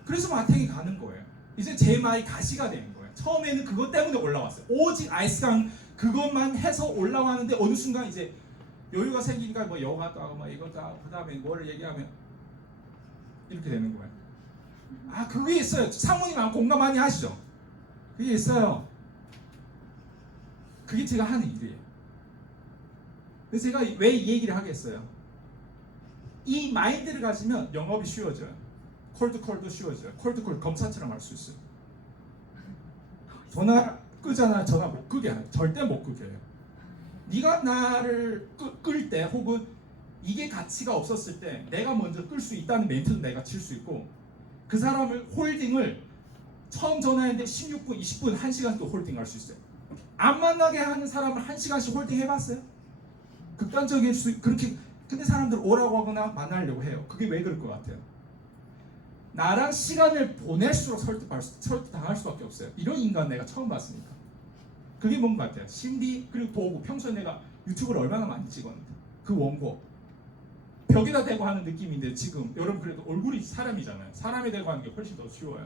그래서 마탱이 가는 거예요. 이제 제 말이 가시가 되는 거예요. 처음에는 그것 때문에 올라왔어요. 오직 아이스강 그것만 해서 올라왔는데 어느 순간 이제 여유가 생기니까 뭐 영화도 하고 뭐 이것도 하고 그다음에 뭘 얘기하면 이렇게 되는 거예요. 아 그게 있어요. 사모님 공감 많이 하시죠? 그게 있어요. 그게 제가 하는 일이에요. 그래서 제가 왜 이 얘기를 하겠어요? 이 마인드를 가지면 영업이 쉬워져요. 콜드콜도 쉬워져요. 콜드콜 검사처럼 할 수 있어요. 전화 끄잖아. 전화 못 끄게 해요. 절대 못 끄게 해요. 네가 나를 끌 때 혹은 이게 가치가 없었을 때 내가 먼저 끌 수 있다는 멘트도 내가 칠 수 있고 그 사람을 홀딩을 처음 전화했는데 16분, 20분, 1시간도 홀딩할 수 있어요. 안 만나게 하는 사람을 1시간씩 홀딩 해봤어요? 극단적일 수 그렇게 근데 사람들 오라고 하거나 만나려고 해요. 그게 왜 그럴 것 같아요? 나랑 시간을 보낼수록 설득당할 수밖에 없어요. 이런 인간 내가 처음 봤으니까. 그게 뭔 것 같아요? 심리 그리고 도구. 평소에 내가 유튜브를 얼마나 많이 찍었는데 그 원고 벽에다 대고 하는 느낌인데 지금 여러분 그래도 얼굴이 사람이잖아요. 사람에 대고 하는 게 훨씬 더 쉬워요.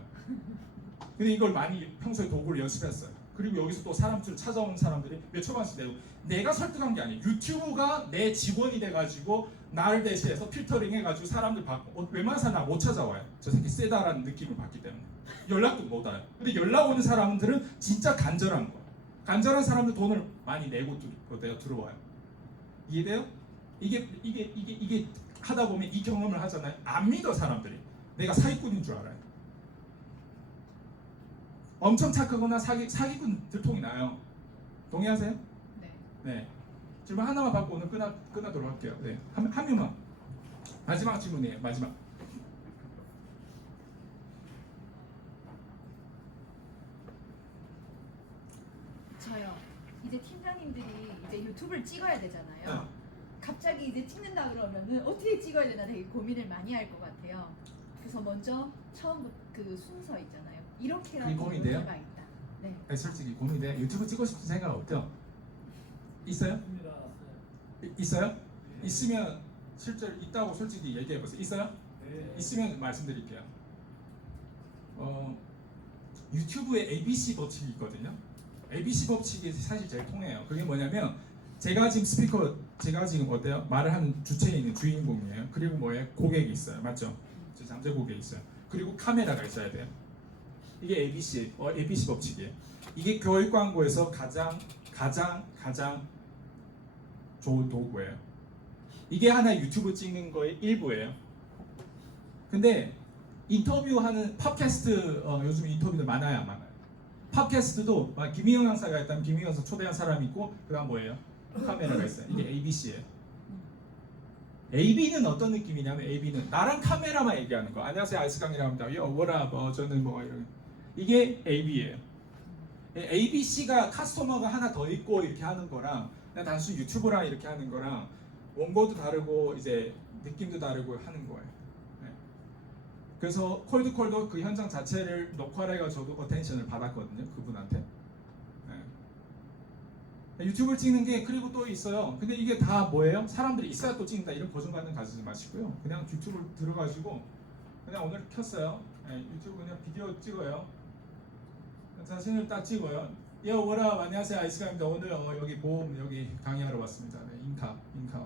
근데 이걸 많이 평소에 도구를 연습했어요. 그리고 여기서 또 사람들 찾아오는 사람들이 몇천 원씩 내고 내가 설득한 게 아니에요. 유튜브가 내 직원이 돼가지고 나를 대신해서 필터링 해가지고 사람들 받고 웬만한 사람 못 찾아와요. 저 새끼 세다라는 느낌을 받기 때문에 연락도 못 와요. 근데 연락 오는 사람들은 진짜 간절한 거예요. 간절한 사람들 돈을 많이 내고 내가 들어와요. 이해돼요? 이게 하다 보면 이 경험을 하잖아요. 안 믿어 사람들이. 내가 사기꾼인 줄 알아요. 엄청 착하거나 사기꾼 들통이 나요. 동의하세요? 네. 네. 질문 하나만 받고 오늘 끝나도록 할게요. 네. 한 명만. 마지막 질문이에요. 마지막. 저요. 이제 팀장님들이 이제 유튜브를 찍어야 되잖아요. 갑자기 이제 찍는다 그러면은 어떻게 찍어야 되나 되게 고민을 많이 할 것 같아요. 그래서 먼저 처음부터 그 순서 있잖아요. 이렇게라도 그게 고민돼요? 문제가 있다. 네. 아니, 솔직히 고민돼. 유튜브 찍고 싶은 생각 없죠? 있어요? 있어요? 있으면 실제로 있다고 솔직히 얘기해 보세요. 있어요? 있으면 말씀드릴게요. 유튜브에 ABC 법칙이 있거든요. ABC 법칙이 사실 제일 통해요. 그게 뭐냐면 제가 지금 스피커, 제가 지금 어때요? 말을 하는 주체에 있는 주인공이에요. 그리고 뭐예요? 고객이 있어요. 맞죠? 제 잠재 고객이 있어요. 그리고 카메라가 있어야 돼요. 이게 ABC 법칙이에요. 이게 교육 광고에서 가장 좋은 도구예요. 이게 하나 유튜브 찍는 거의 일부예요. 근데 인터뷰하는 팟캐스트 요즘 인터뷰들 많아요, 안 많아요? 팟캐스트도 김희영 강사가 있다면 김희영 강사 초대한 사람이 있고 그다음 뭐예요? 카메라가 있어요. 이게 ABC예요. AB는 어떤 느낌이냐면 AB는 나랑 카메라만 얘기하는 거. 안녕하세요, 아이스강이라고 합니다. 요, 뭐라 저는 뭐 이런. 이게 AB예요. ABC가 카스터머가 하나 더 있고 이렇게 하는 거랑 그냥 단순 유튜브랑 이렇게 하는 거랑 원고도 다르고 이제 느낌도 다르고 하는 거예요. 네. 그래서 콜드콜도 그 현장 자체를 녹화를 해가지고 저도 어텐션을 받았거든요, 그분한테. 네. 유튜브를 찍는 게 그리고 또 있어요. 근데 이게 다 뭐예요? 사람들이 있어야 또 찍는다 이런 고정관념 가지지 마시고요. 그냥 유튜브를 들어가지고 그냥 오늘 켰어요. 네, 유튜브 그냥 비디오 찍어요. 자신을 딱 찍어요. 뭐라 안녕하세요, 아이스가입니다. 오늘 여기 보험 여기 강의하러 왔습니다. 네, 인카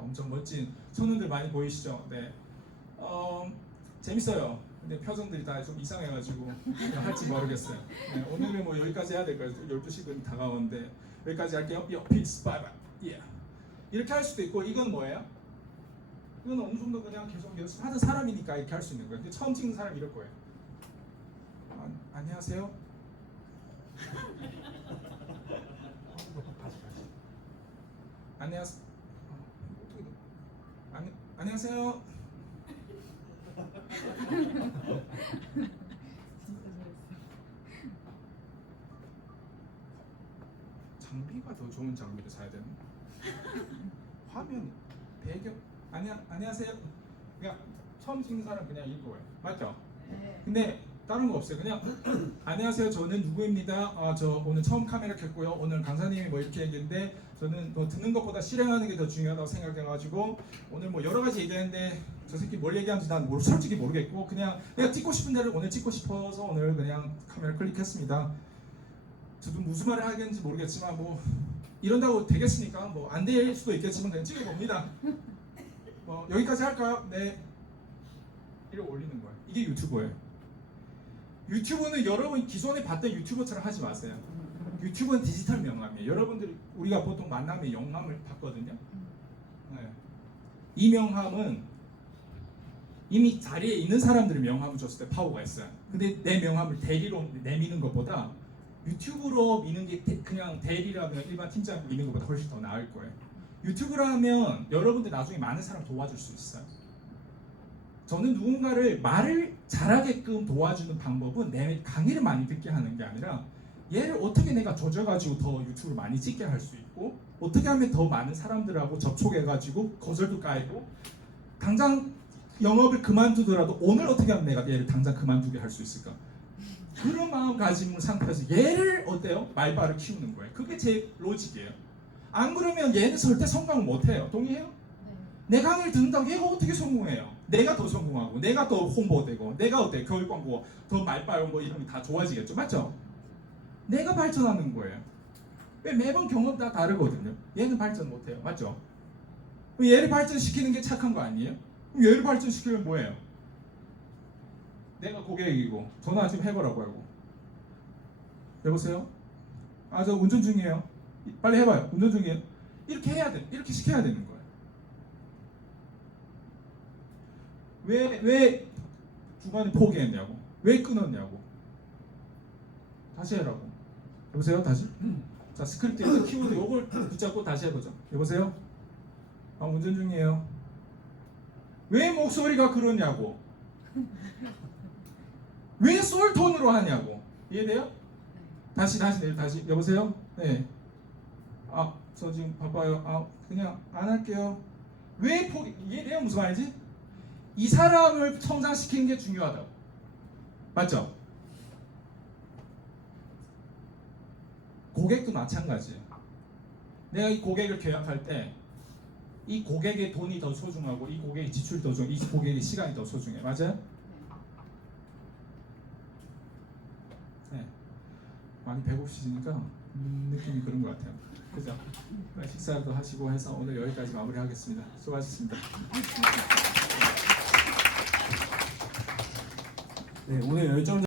엄청 멋진 손님들 많이 보이시죠? 네. 재밌어요. 근데 표정들이 다 좀 이상해가지고 할지 모르겠어요. 네, 오늘은 뭐 여기까지 해야 될 거예요. 12시간 다가오는데 여기까지 할게요. peace, bye bye. Yeah. 이렇게 할 수도 있고 이건 뭐예요? 이건 어느 정도 그냥 계속 연습하는 사람이니까 이렇게 할 수 있는 거예요. 근데 처음 찍는 사람 이럴 거예요. 안녕하세요. 안녕하세요. 안녕하세요. 장비가 더 좋은 장비를 사야 되나? 화면, 배경. 안녕하세요. 그냥 처음 찍는 사람 그냥 이거예요. 맞죠? 네. 근데 다른 거 없어요. 그냥 안녕하세요. 저는 누구입니다. 저 오늘 처음 카메라 켰고요. 오늘 강사님이 뭐 이렇게 얘기했는데 저는 뭐 듣는 것보다 실행하는 게 더 중요하다고 생각해가지고 오늘 뭐 여러 가지 얘기했는데 저 새끼 뭘 얘기하는지 난 솔직히 모르겠고 그냥 내가 찍고 싶은 데를 오늘 찍고 싶어서 오늘 그냥 카메라 클릭했습니다. 저도 무슨 말을 하겠는지 모르겠지만 뭐 이런다고 되겠습니까? 뭐 안 될 수도 있겠지만 그냥 찍어봅니다. 뭐 여기까지 할까요? 네. 이렇게 올리는 거예요. 이게 유튜버예요. 유튜브는 여러분 기존에 봤던 유튜버처럼 하지 마세요. 유튜브는 디지털 명함이에요. 여러분들이 우리가 보통 만나면 영감을 받거든요. 네. 이 명함은 이미 자리에 있는 사람들이 명함을 줬을 때 파워가 있어요. 근데 내 명함을 대리로 내미는 것보다 유튜브로 미는 게 그냥 대리라면 일반 팀장 미는 것보다 훨씬 더 나을 거예요. 유튜브라면 여러분들 나중에 많은 사람 도와줄 수 있어요. 저는 누군가를 말을 잘하게끔 도와주는 방법은 내 강의를 많이 듣게 하는 게 아니라 얘를 어떻게 내가 조져가지고 더 유튜브를 많이 찍게 할 수 있고 어떻게 하면 더 많은 사람들하고 접촉해가지고 거절도 까이고 당장 영업을 그만두더라도 오늘 어떻게 하면 내가 얘를 당장 그만두게 할 수 있을까? 그런 마음가짐을 상태에서 얘를 어때요? 말발을 키우는 거예요. 그게 제 로직이에요. 안 그러면 얘는 절대 성공을 못해요. 동의해요? 네. 내 강의를 듣는다고 얘가 어떻게 성공해요? 내가 더 성공하고 내가 더 홍보되고 내가 어때? 교육 광고 더 말빨 뭐 이런 게 다 좋아지겠죠. 맞죠? 내가 발전하는 거예요. 왜 매번 경험 다 다르거든요. 얘는 발전 못해요. 맞죠? 얘를 발전시키는 게 착한 거 아니에요? 그럼 얘를 발전시키면 뭐예요? 내가 고객이고 전화 좀 해보라고 하고 여보세요? 저 운전 중이에요. 빨리 해봐요. 운전 중이에요. 이렇게 해야 돼. 이렇게 시켜야 되는 거예요. 왜 중간에 포기했냐고? 왜 끊었냐고? 다시 해라고. 여보세요? 다시? 자, 스크립트 여기서 키워드 요걸 붙잡고 다시 해보죠. 여보세요? 운전 중이에요. 왜 목소리가 그러냐고? 왜 솔톤으로 하냐고? 이해돼요? 다시 여보세요? 네. 아, 저 지금 바빠요. 아, 그냥 안 할게요. 왜 포기? 이해돼요? 무슨 말인지? 이 사람을 성장시키는 게 중요하다고. 맞죠? 고객도 마찬가지예요. 내가 이 고객을 계약할 때 이 고객의 돈이 더 소중하고 이 고객의 지출이 더 소중하고 이 고객의 시간이 더 소중해. 맞아요? 네. 많이 배고프시니까 느낌이 그런 것 같아요. 그죠? 식사도 하시고 해서 오늘 여기까지 마무리하겠습니다. 수고하셨습니다. 네, 오늘 열정